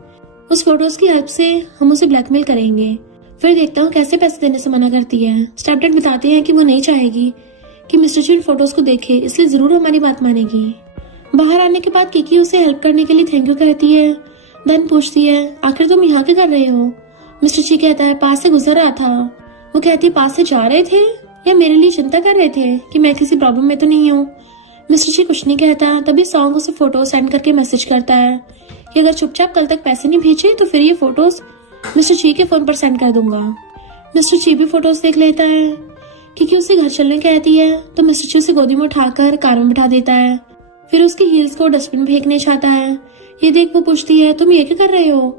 उस फोटोज की हेल्प से हम उसे ब्लैकमेल करेंगे, फिर देखता हूँ कैसे पैसे देने से मना करती है। स्टेप डैड बताते हैं कि वो नहीं चाहेगी कि मिस्टर ची इन फोटोज को देखे, इसलिए जरूर हमारी बात मानेगी। बाहर आने के बाद किकी उसे हेल्प करने के लिए थैंक यू कहती है। देन पूछती है आखिर तुम यहाँ क्या कर रहे हो। मिस्टर ची कहता है पास से गुजर रहा था। वो कहती है पास से जा रहे थे या मेरे लिए चिंता कर रहे थे कि मैं किसी प्रॉब्लम में तो नहीं हूँ। मिस्टर ची कुछ नहीं कहता। तभी सॉन्ग उसे फोटो सेंड करके मैसेज करता है कि अगर चुपचाप कल तक पैसे नहीं भेजे तो फिर ये फोटोज मिस्टर ची के फोन पर सेंड कर दूंगा। मिस्टर ची भी फोटोज देख लेता है। क्योंकि उसे घर चलने कहती है तो मिस्टर ची उसे गोदी में उठाकर कार में बिठा देता है, फिर उसकी हील्स को डस्टबिन में फेंकने चाहता है। ये देख वो पूछती है तुम ये क्या कर रहे हो।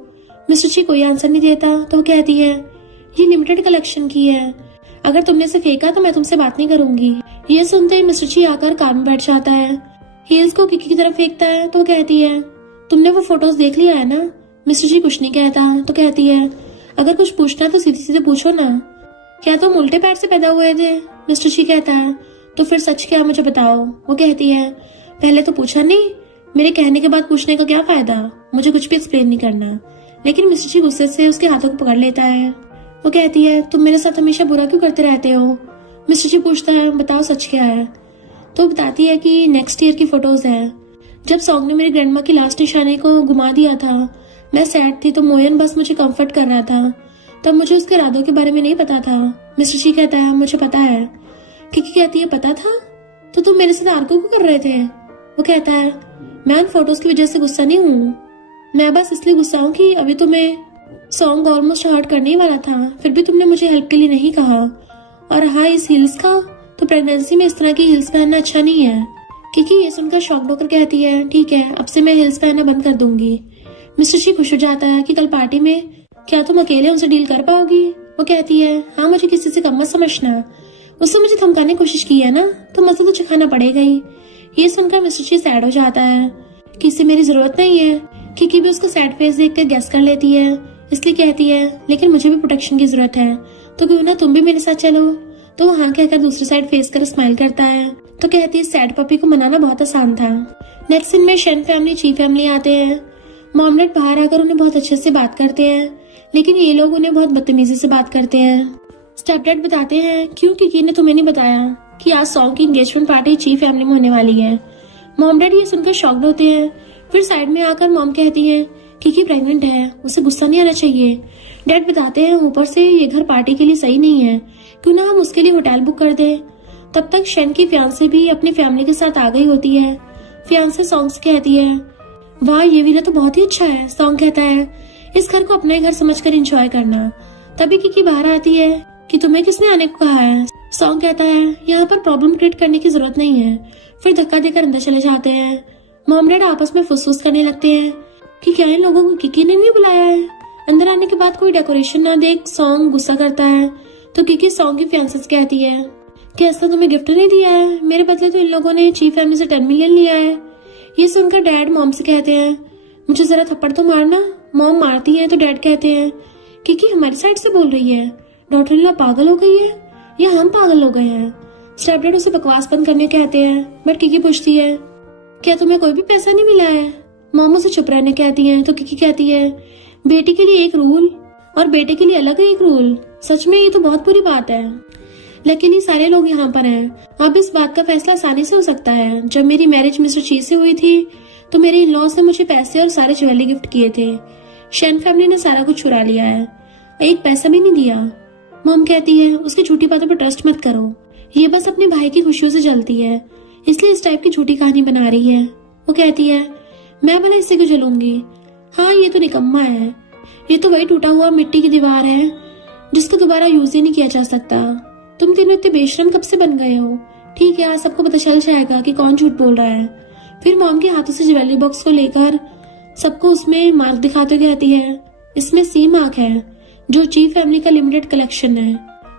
मिस्टर ची कोई आंसर नहीं देता तो वो कहती है ये लिमिटेड कलेक्शन की है, अगर तुमने इसे फेंका तो मैं तुमसे बात नहीं करूंगी। ये सुनते ही मिस्टर ची आकर कार में बैठ जाता है, हील्स को किकी की तरफ फेंकता है तो कहती है तुमने वो फोटोज देख लिया है ना। मिस्टर ची कुछ नहीं कहता तो कहती है अगर कुछ पूछना तो सीधे सीधे पूछो ना, क्या तुम उल्टे पैर से पैदा हुए थे। मिस्टर ची कहता है तो फिर सच क्या मुझे बताओ। वो कहती है पहले तो पूछा नहीं, मेरे कहने के बाद पूछने का क्या फायदा, मुझे कुछ भी एक्सप्लेन नहीं करना। लेकिन मिस्टर ची गुस्से से उसके हाथों को पकड़ लेता है। वो कहती है तुम मेरे साथ हमेशा बुरा क्यों करते रहते हो। मिस्टर ची पूछता है बताओ सच क्या है। तो बताती है कि नेक्स्ट ईयर की फोटोज है, जब सॉन्ग ने मेरी ग्रैंडमा की लास्ट निशाने को घुमा दिया था, मैं सैड थी तो मोयन बस मुझे कंफर्ट कर रहा था, तब मुझे उसके इरादों के बारे में नहीं पता था। मिस्टर ची कहता है मुझे पता है। किकी कहती है पता था तो तुम मेरे साथ आर्गू क्यों कर रहे थे। वो कहता है मैं उन फोटोज की वजह से गुस्सा नहीं हूँ, मैं बस इसलिए गुस्सा हूँ कि अभी तुम्हें सॉन्ग ऑलमोस्ट हर्ट करने ही वाला था, फिर भी तुमने मुझे हेल्प के लिए नहीं कहा। और हाँ इस हिल्स का तो प्रेगनेंसी में इस तरह की हिल्स पहनना अच्छा नहीं है। क्योंकि ये सुनकर शॉक होकर कहती है ठीक है अब से मैं हिल्स पहनना बंद कर दूंगी। मिस्टर ची खुश हो जाता है कि कल पार्टी में क्या तुम अकेले उनसे डील कर पाओगी। वो कहती है हाँ मुझे किसी से कम मत समझना, उससे मुझे धमकाने की कोशिश की है ना तो मजा तो चखाना पड़ेगा ही। ये सुनकर मिस्टर ची सैड हो जाता है कि इससे मेरी जरूरत नहीं है। क्योंकि भी उसको सैड फेस देख कर गैस कर लेती है, इसलिए कहती है लेकिन मुझे भी प्रोटेक्शन की जरूरत है तो क्यों ना तुम भी मेरे साथ चलो। तो वो हाँ कहकर दूसरी साइड फेस कर स्माइल करता है। तो कहती है सैड पपी को मनाना बहुत आसान था। नेक्स्ट सीन में शन फैमिली ची फैमिली आते हैं। मॉम डैड बाहर आकर उन्हें बहुत अच्छे से बात करते हैं, लेकिन ये लोग उन्हें बहुत बदतमीजी से बात करते हैं। स्टेप डैड बताते हैं क्यों किकी ने तुम्हें नहीं बताया कि आज सॉन्ग की एंगेजमेंट पार्टी ची फैमिली में होने वाली है। मॉम डैड ये सुनकर शॉक्ड होते हैं। फिर साइड में आकर मॉम कहती है किकी प्रेग्नेंट है, उसे गुस्सा नहीं आना चाहिए। डैड बताते हैं ऊपर से ये घर पार्टी के लिए सही नहीं है, क्यों ना हम उसके लिए होटल बुक कर दे। तब तक शन की फियांसे भी अपनी फैमिली के साथ आ गई होती है। फियांसे सॉन्ग से कहती है वाह ये विला तो बहुत ही अच्छा है। सॉन्ग कहता है इस घर को अपना ही घर समझकर एंजॉय करना। तभी किकी बाहर आती है कि तुम्हें किसने आने को कहा है। सॉन्ग कहता है यहाँ पर प्रॉब्लम क्रिएट करने की जरूरत नहीं है। फिर धक्का देकर अंदर चले जाते हैं। मॉम डैड आपस में फुसफुस करने लगते हैं कि क्या इन लोगों को किकी ने नहीं बुलाया है। अंदर आने के बाद कोई डेकोरेशन ना देख सॉन्ग गुस्सा करता है। तो किकी सॉन्ग की फियांसे से कहती है कि ऐसा तुम्हें गिफ्ट नहीं दिया है, मेरे बदले तो इन लोगों ने चीफ फैमिली से 10 मिलियन लिया है। ये सुनकर डैड मॉम से कहते हैं मुझे जरा थप्पड़ तो मारना। मॉम मारती है तो डैड कहते हैं किकी हमारी साइड से बोल रही है, डॉटर इन पागल हो गई है या हम पागल हो गए हैं। स्टेप डैड उसे बकवास बंद करने कहते हैं, बट किकी पूछती है क्या तुम्हें कोई भी पैसा नहीं मिला है। मॉम उसे चुप रहने कहती है। तो किकी कहती है बेटी के लिए एक रूल और बेटे के लिए अलग एक रूल। सच में ये तो बहुत बुरी बात है, लेकिन ये सारे लोग यहाँ पर हैं। अब इस बात का फैसला आसानी से हो सकता है। जब मेरी मैरिज मिस्टर ची से हुई थी तो मेरे इन लॉज ने मुझे पैसे और सारे ज्वेलरी गिफ्ट किए थे। शन फैमिली ने सारा कुछ चुरा लिया है, एक पैसा भी नहीं दिया। मॉम कहती है उसकी झूठी बातों पर ट्रस्ट मत करो, ये बस अपने भाई की खुशियों से जलती है, इसलिए इस टाइप की झूठी कहानी बना रही है। वो कहती है मैं भले इससे क्यों जलूंगी, हाँ ये तो निकम्मा है, ये तो वही टूटा हुआ मिट्टी की दीवार है जिसको दोबारा यूज ही नहीं किया जा सकता। तुम तीनों इतने बेशरम कब से बन गए हो। ठीक है आज सबको पता चल जाएगा कि कौन झूठ बोल रहा है। फिर मॉम के हाथों से ज्वेलरी बॉक्स को लेकर सबको उसमें मार्क दिखाते हुए कहती है इसमें सी मार्क है जो चीफ फैमिली का लिमिटेड कलेक्शन है।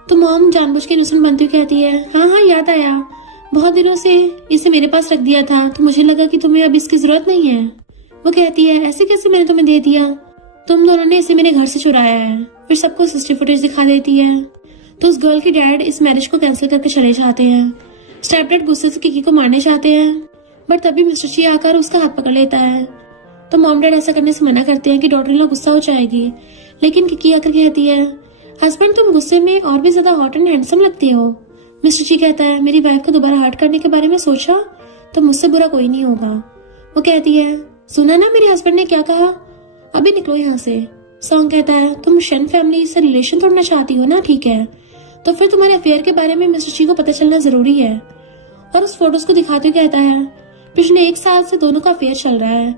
तो मॉम जानबूझ के इनोसेंट बनती हुई कहती है हाँ हाँ याद आया, बहुत दिनों से इसे मेरे पास रख दिया था तो मुझे लगा कि तुम्हें अब इसकी जरूरत नहीं है। वो कहती है ऐसे कैसे मैंने तुम्हें दे दिया, तुम दोनों ने इसे मेरे घर से चुराया है। फिर सबको सिस्टर फुटेज दिखा देती है। तो उस गर्ल के डैड इस मैरिज को कैंसिल करके चले जाते हैं। स्टेप डैड गुस्से से किकी को मारने चाहते हैं, बट तभी मिस्टर ची आकर उसका हाथ पकड़ लेता है। तो मॉम डैड ऐसा करने से मना करते हैं कि डॉटर इन लॉ गुस्सा हो जाएगी, लेकिन किकी आकर कहती है हस्बैंड तुम गुस्से में और भी ज्यादा हॉट एंड हैंडसम लगती हो। मिस्टर ची कहता है मेरी वाइफ को दोबारा हर्ट करने के बारे में सोचा तो मुझसे बुरा कोई नहीं होगा। वो कहती है सुना ना मेरे हस्बैंड ने क्या कहा, अभी निकलो यहाँ से। सॉन्ग कहता है तुम शन फैमिली से रिलेशन तोड़ना चाहती हो ना, ठीक है तो फिर तुम्हारे अफेयर के बारे में मिस्टर ची को पता चलना जरूरी है। और उस फोटोज को दिखाते हुए कहता है पिछले 1 साल से दोनों का अफेयर चल रहा है,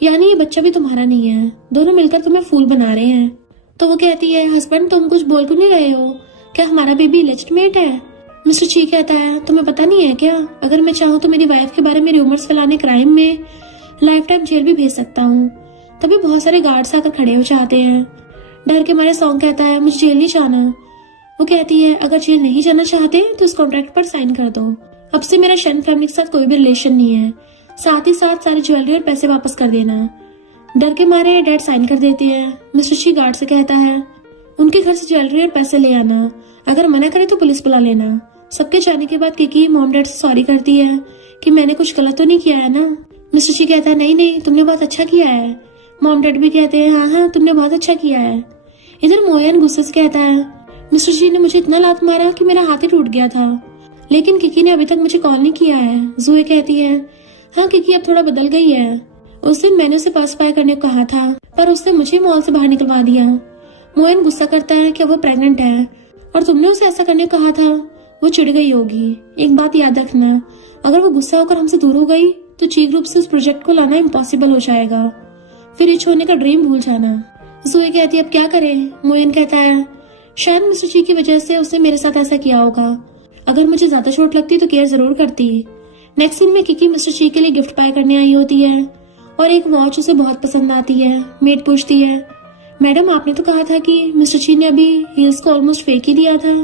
यानी ये बच्चा भी तुम्हारा नहीं है, दोनों मिलकर तुम्हें फूल बना रहे हैं। तो वो कहती है हस्बैंड तुम कुछ बोल क्यों नहीं रहे हो, क्या हमारा बेबी लेजिटिमेट है। मिस्टर ची कहता है तुम्हें पता नहीं है क्या, अगर मैं चाहूँ तो मेरी वाइफ के बारे में रूमर्स फैलाने क्राइम में लाइफ टाइम जेल भी भेज सकता हूँ। तभी बहुत सारे गार्ड्स आकर खड़े हो जाते हैं। डर के मारे सॉन्ग कहता है मुझे जेल नहीं जाना। वो कहती है अगर जेल नहीं जाना चाहते तो इस कॉन्ट्रैक्ट पर साइन कर दो, अब से मेरा शन फैमिली के साथ कोई भी रिलेशन नहीं है, साथ ही साथ सारी ज्वेलरी और पैसे वापस कर देना। डर के मारे डैड साइन कर देते हैं। मिस्टर ची गार्ड से कहता है उनके घर से ज्वेलरी और पैसे ले आना, अगर मना करे तो पुलिस बुला लेना। सबके जाने के बाद किकी मॉम डैड से सॉरी करती है कि मैंने कुछ गलत तो नहीं किया है ना। मिस्टर ची कहता है नहीं नहीं तुमने बहुत अच्छा किया है। मॉम डैड भी कहते हैं हाँ हाँ तुमने बहुत अच्छा किया है। इधर मोयन गुस्से से कहता है मिस्टर जी ने मुझे इतना लात मारा कि मेरा हाथ ही टूट गया था, लेकिन किकी ने अभी तक मुझे कॉल नहीं किया है। जूए कहती है हाँ किकी अब थोड़ा बदल गई है, उस दिन मैंने उसे पास पाए करने को कहा था पर उसने मुझे मॉल से बाहर निकलवा दिया। मोयन गुस्सा करता है कि वो प्रेग्नेंट है और तुमने उसे ऐसा करने को कहा था, वो चिढ़ गई होगी। एक बात याद रखना, अगर वो गुस्सा होकर हमसे दूर हो गई तो चीफ ग्रुप से उस प्रोजेक्ट को लाना इम्पॉसिबल हो जाएगा, फिर रिच होने का ड्रीम भूल जाना। जूए कहती है अब क्या करें। मोयन कहता है शायद मिस्टर ची की वजह से उसने मेरे साथ ऐसा किया होगा, अगर मुझे ज्यादा चोट लगती तो केयर जरूर करती। नेक्स्ट सीन में किकी मिस्टर ची के लिए गिफ्ट पाई करने आई होती है और एक वॉच उसे बहुत पसंद आती है। मेड पूछती है मैडम आपने तो कहा था कि मिस्टर ची ने अभी हील्स को ऑलमोस्ट फेंक ही दिया था,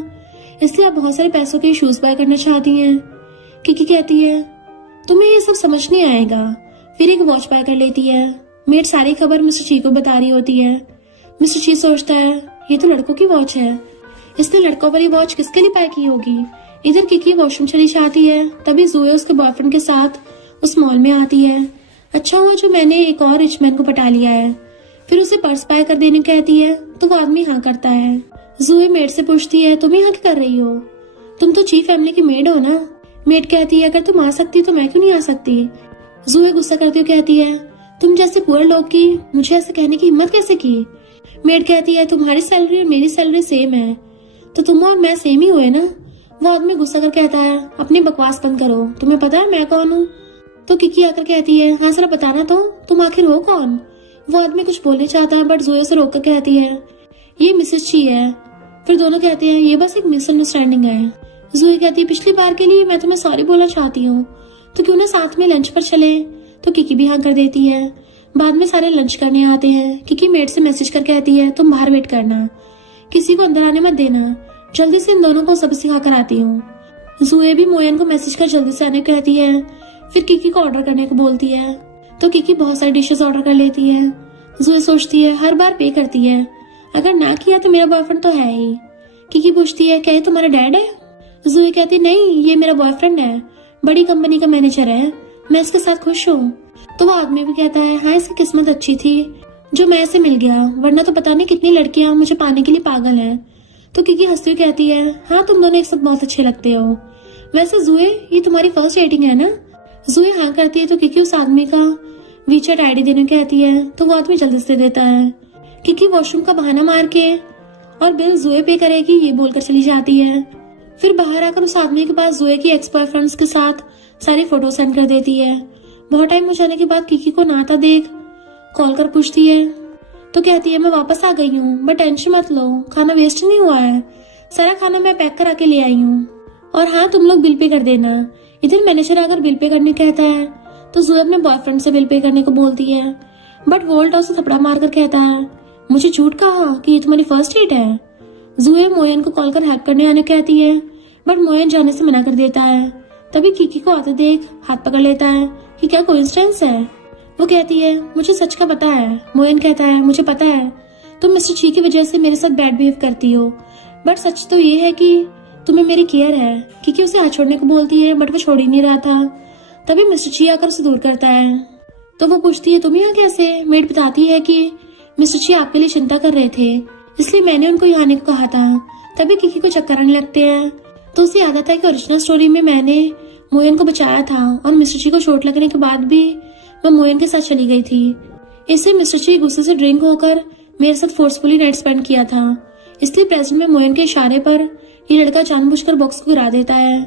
इसलिए आप बहुत सारे पैसों के शूज बाय करना चाहती हैं। किकी कहती है तुम्हें ये सब समझ नहीं आएगा, फिर एक वॉच बाय कर लेती है। मेड सारी खबर मिस्टर ची को बता रही होती है। मिस्टर ची सोचता है ये तो लड़कों की वॉच है, इसने लड़कों वाली वॉच किसके लिए बाय की होगी। इधर किकी वॉशरूम चली जाती है, तभी ज़ोया उसके बॉयफ्रेंड के साथ उस मॉल में आती है। अच्छा हुआ जो मैंने एक और रिच मैन को पटा लिया है। फिर उसे पर्स बाय कर देने कहती है तो वो आदमी हाँ करता है। ज़ोया मेड से पूछती है तुम यहाँ क्या कर रही हो, तुम तो चीफ फैमिली की मेड हो ना। मेड कहती है अगर तुम आ सकती तो मैं क्यों नहीं आ सकती। ज़ोया गुस्सा करती हुए कहती है तुम जैसे पुअर लोग की मुझे ऐसे कहने की हिम्मत कैसे की। मेड कहती है तुम्हारी सैलरी और मेरी सैलरी सेम है तो तुम और मैं सेम ही हुए ना। वो आदमी गुस्सा कर कहता है अपनी बकवास बंद करो, तुम्हें पता है मैं कौन हूँ। तो किकी आकर कहती है हाँ जरा बताना तो तुम आखिर हो कौन। वो आदमी कुछ बोलने चाहता है बट ज़ोया से रोक कर कहती है ये मिसेस ची है। फिर दोनों कहते हैं ये बस एक मिसअंडरस्टैंडिंग है। ज़ोया कहती है पिछली बार के लिए मैं तुम्हें सॉरी बोलना चाहती हूँ, तो क्यों ना साथ में लंच पर चले। तो किकी भी हाँ कर देती है। बाद में सारे लंच करने आते हैं। किकी मेड से मैसेज कर कहती है तुम बाहर वेट करना, किसी को अंदर आने मत देना, जल्दी से इन दोनों को सब सिखा कर आती हूँ। ज़ोया भी मोयन को मैसेज कर जल्दी से आने को कहती है। फिर किकी को ऑर्डर करने को बोलती है तो किकी बहुत सारी डिशेस ऑर्डर कर लेती है। ज़ोया सोचती है हर बार पे करती है, अगर ना किया तो मेरा बॉयफ्रेंड तो है ही। किकी पूछती है क्या ये तुम्हारा डैड है। ज़ोया कहती नहीं ये मेरा बॉयफ्रेंड है, बड़ी कंपनी का मैनेजर है, मैं इसके साथ खुश हूँ। तो वो आदमी भी कहता है हाँ इसकी किस्मत अच्छी थी जो मैं इसे मिल गया, वरना तो पता नहीं कितनी लड़कियां मुझे पाने के लिए पागल हैं। तो किकी हंसती हुई कहती है हाँ तुम दोनों एक साथ बहुत अच्छे लगते हो। वैसे ज़ोया ये तुम्हारी फर्स्ट डेटिंग है ना। ज़ोया हाँ करती है तो किकी उस आदमी का वीचैट आईडी देने कहती है तो वो आदमी जल्दी से देता है। किकी वॉशरूम का बहाना मार के और बिल ज़ोया पे करेगी ये बोलकर चली जाती है। फिर बाहर आकर उस आदमी के पास ज़ोया की एक्स बॉयफ्रेंड्स के साथ सारी फोटो सेंड कर देती है। बहुत टाइम हो जाने के बाद किकी को नाता देख कॉल कर पूछती है तो कहती है मैं वापस आ गई हूँ बट टेंशन मत लो, खाना वेस्ट नहीं हुआ है, सारा खाना मैं पैक करा के ले आई हूँ, और हाँ तुम लोग बिल पे कर देना। इधर मैनेजर आकर बिल पे करने कहता है तो ज़ोया अपने बॉयफ्रेंड से बिल पे करने को बोलती है बट वोल्ट उसे थपड़ा मारकर कहता है मुझे झूठ कहा कि ये तुम्हारी फर्स्ट डेट है। ज़ोया मोयन को कॉल कर हेल्प करने आने कहती है बट मोयन जाने से मना कर देता है। तभी किकी को आते देख हाथ पकड़ लेता है कि क्या कोइंसिडेंस है। वो कहती है मुझे सच का पता है। मोयन कहता है मुझे पता है तुम मिस्टर ची की वजह से मेरे साथ बैड बिहेव करती हो, बट सच तो ये है कि तुम्हें मेरी केयर है। किकी उसे हाथ छोड़ने को बोलती है बट वो छोड़ ही नहीं रहा था। तभी मिस्टर ची आकर उसे दूर करता है तो वो पूछती है तुम यहाँ कैसे। मेड बताती है कि मिस्टर ची आपके लिए चिंता कर रहे थे इसलिए मैंने उनको यहाँ आने को कहा था। तभी किकी को चक्कर आने लगते हैं तो उसे याद आता है कि ओरिजिनल स्टोरी में मैंने मोयन को बचाया था और मिस्टर ची को चोट लगने के बाद भी मैं मोयन के साथ चली गई थी। इससे मिस्टर ची गुस्से से ड्रिंक होकर मेरे साथ फोर्सफुली नाइट स्पेंड किया था, इसलिए प्रेजेंट में मोयन के इशारे पर ये लड़का जानबूझकर बॉक्स को गिरा देता है।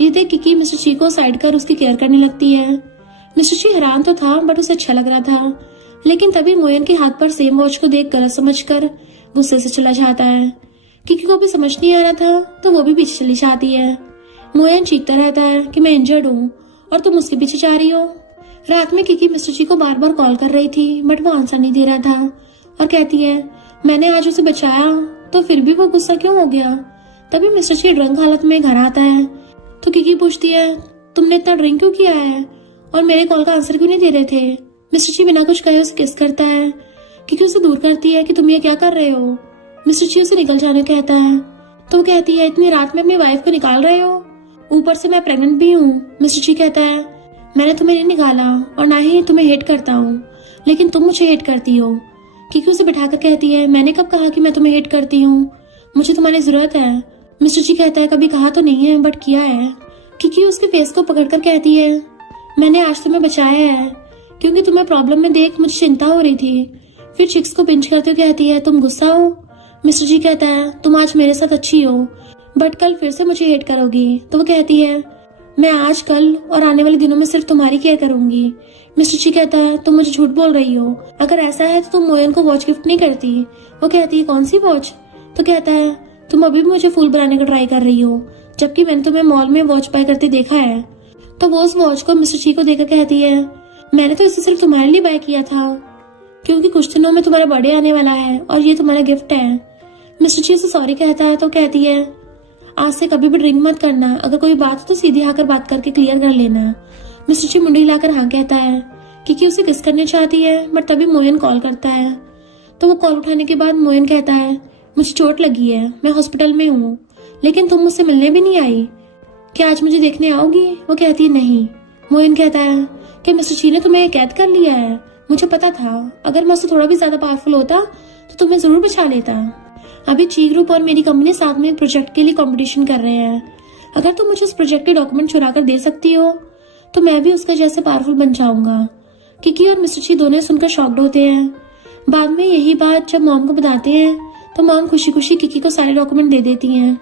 ये देख किकी मिस्टर ची को साइड कर उसकी केयर करने लगती है। मिस्टर ची हैरान तो था बट उसे अच्छा लग रहा था, लेकिन तभी मोयन के हाथ पर सेम वॉच को देख गलत समझकर गुस्से से चला जाता है। किकी को भी समझ नहीं आ रहा था तो वो भी पीछे चली जाती है। मोयन चीखता रहता है कि मैं इंजर्ड हूँ और तुम उसके पीछे जा रही हो। रात में किकी मिस्टर ची को बार बार कॉल कर रही थी बट वो आंसर नहीं दे रहा था और कहती है मैंने आज उसे बचाया तो फिर भी वो गुस्सा क्यों हो गया। तभी मिस्टर ची ड्रंक हालत में घर आता है तो किकी पूछती है तुमने इतना ड्रिंक क्यों किया है और मेरे कॉल का आंसर क्यों नहीं दे रहे थे। मिस्टर ची बिना कुछ कहे उसे किस करता है। किकी उसे दूर करती है कि तुम ये क्या कर रहे हो। मिस्टर ची उसे निकल जाने कहता है तो वो कहती है इतनी रात में अपनी वाइफ को निकाल रहे हो, ऊपर से मैं प्रेग्नेंट भी हूँ। मिस्टर ची कहता है मैंने तुम्हें नहीं निकाला और ना ही तुम्हें हेट करता हूँ, लेकिन तुम मुझे हेट करती हो। किकी उसे बैठाकर कहती है मैंने कब कहा कि मैं तुम्हें हेट करती हूँ, मुझे तुम्हारी जरूरत है। मिस्टर ची कहता है कभी कहा तो नहीं है बट किया है। किकी उसके फेस को पकड़कर कहती है मैंने आज तुम्हें बचाया है क्योंकि तुम्हें प्रॉब्लम में देख मुझे चिंता हो रही थी। फिर चिक्स को पिंच करते हुए कहती है तुम गुस्सा हो। मिस्टर जी कहता है तुम आज मेरे साथ अच्छी हो बट कल फिर से मुझे हेट करोगी। तो वो कहती है मैं आज कल और आने वाले दिनों में सिर्फ तुम्हारी केयर करूंगी। मिस्टर जी कहता है तुम मुझे झूठ बोल रही हो, अगर ऐसा है तो तुम मोयन को वॉच गिफ्ट नहीं करती। वो कहती है कौन सी वॉच। तो कहता है तुम अभी भी मुझे फूल बनाने का ट्राई कर रही हो जबकि मैंने तुम्हें मॉल में वॉच बाय करते देखा है। तो वो उस वॉच को मिस्टर जी को देकर कहती है मैंने तो इसे सिर्फ तुम्हारे लिए बाय किया था क्योंकि कुछ दिनों में तुम्हारा बर्थडे आने वाला है और ये तुम्हारा गिफ्ट है। मिस्टर जी से सॉरी कहता है तो कहती है आज से कभी भी ड्रिंक मत करना, अगर कोई बात हो तो सीधे आकर बात करके क्लियर कर लेना। मिस्टर जी मुंडी हिलाकर हाँ कहता है क्योंकि उसे किस करनी चाहती है बट तभी मोयन कॉल करता है। तो वो कॉल उठाने के बाद मोयन कहता है मुझे चोट लगी है, मैं हॉस्पिटल में हूँ, लेकिन तुम मुझसे मिलने भी नहीं आई। क्या आज मुझे देखने आओगी? वो कहती है नहीं। मोयन कहता है कि मिस्टर ची ने तुम्हें कैद कर लिया है। मुझे पता था, अगर मैं उससे थोड़ा भी ज्यादा पावरफुल होता तो तुम्हें जरूर बचा लेता। अभी ची ग्रुप और मेरी कंपनी साथ में एक प्रोजेक्ट के लिए कंपटीशन कर रहे हैं। अगर तुम मुझे उस प्रोजेक्ट के डॉक्यूमेंट चुरा कर दे सकती हो तो मैं भी उसका जैसे पावरफुल बन जाऊंगा। किकी और मिस्टर ची दोनों सुनकर शॉक्ड होते हैं। बाद में यही बात जब मॉम को बताते हैं तो मॉम खुशी खुशी किकी को सारे डॉक्यूमेंट दे देती हैं।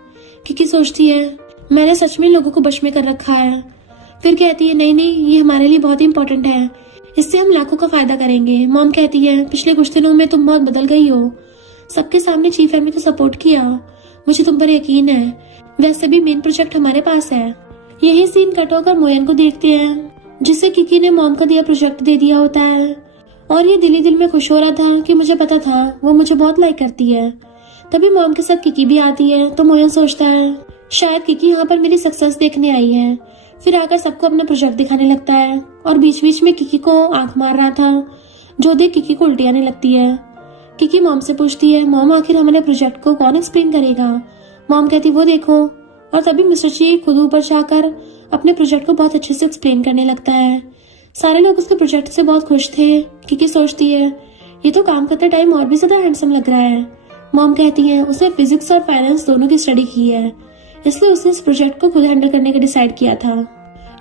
किकी सोचती है मैंने सच में लोगों को वश में कर रखा है। फिर कहती है नहीं नहीं, ये हमारे लिए बहुत ही इंपॉर्टेंट है, इससे हम लाखों का फायदा करेंगे। मॉम कहती है पिछले कुछ दिनों में तुम बहुत बदल गई हो, सबके सामने चीफ फैमिली को सपोर्ट किया, मुझे तुम पर यकीन है। वैसे भी मेन प्रोजेक्ट हमारे पास है। यही सीन कट होकर मोयन को देखते हैं, जिसे किकी ने मॉम का दिया प्रोजेक्ट दे दिया होता है। और ये दिल ही दिल में खुश हो रहा था कि मुझे पता था वो मुझे बहुत लाइक करती है। तभी मॉम के साथ किकी भी आती है तो मोयन सोचता है शायद किकी यहाँ पर मेरी सक्सेस देखने आई है। फिर आकर सबको अपना प्रोजेक्ट दिखाने लगता है और बीच बीच में किकी को आंख मार रहा था, जो देख किकी को उल्टी आने लगती है। किकी मॉम से पूछती है मॉम आखिर हमारे प्रोजेक्ट को कौन एक्सप्लेन करेगा? मॉम कहती वो देखो। और तभी मिस्टर ची खुद ऊपर जाकर अपने प्रोजेक्ट को बहुत अच्छे से एक्सप्लेन करने लगता है। सारे लोग उसके प्रोजेक्ट से बहुत खुश थे। किकी सोचती है ये तो काम करते टाइम और भी ज्यादा हैंडसम लग रहा है। मॉम कहती है उसने फिजिक्स और फाइनेंस दोनों की स्टडी की है, इसलिए उसने इस प्रोजेक्ट को खुद हैंडल करने का डिसाइड किया था।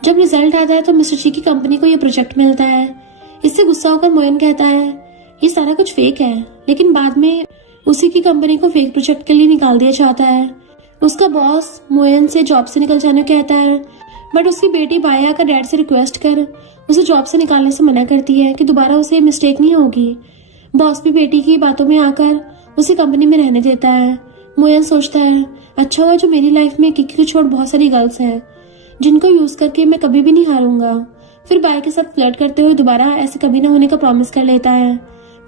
जब रिजल्ट आता है तो मिस्टर ची की कंपनी को ये प्रोजेक्ट मिलता है। इससे गुस्सा होकर मोयन कहता है ये सारा कुछ फेक है, लेकिन बाद में उसी की कंपनी को फेक प्रोजेक्ट के लिए निकाल दिया जाता है। उसका बॉस मोयन से जॉब से निकल जाने को कहता है, बट उसकी बेटी बाया आकर डैड से रिक्वेस्ट कर उसे जॉब से निकालने से मना करती है कि दोबारा उसे मिस्टेक नहीं होगी। बॉस भी बेटी की बातों में आकर उसी कंपनी में रहने देता है। मोयन सोचता है अच्छा हुआ जो मेरी लाइफ में किकी को छोड़ बहुत सारी गर्ल्स हैं जिनको यूज करके मैं कभी भी नहीं हारूंगा। फिर बाया के साथ फ्लर्ट करते हुए दोबारा ऐसे कभी ना होने का प्रॉमिस कर लेता है।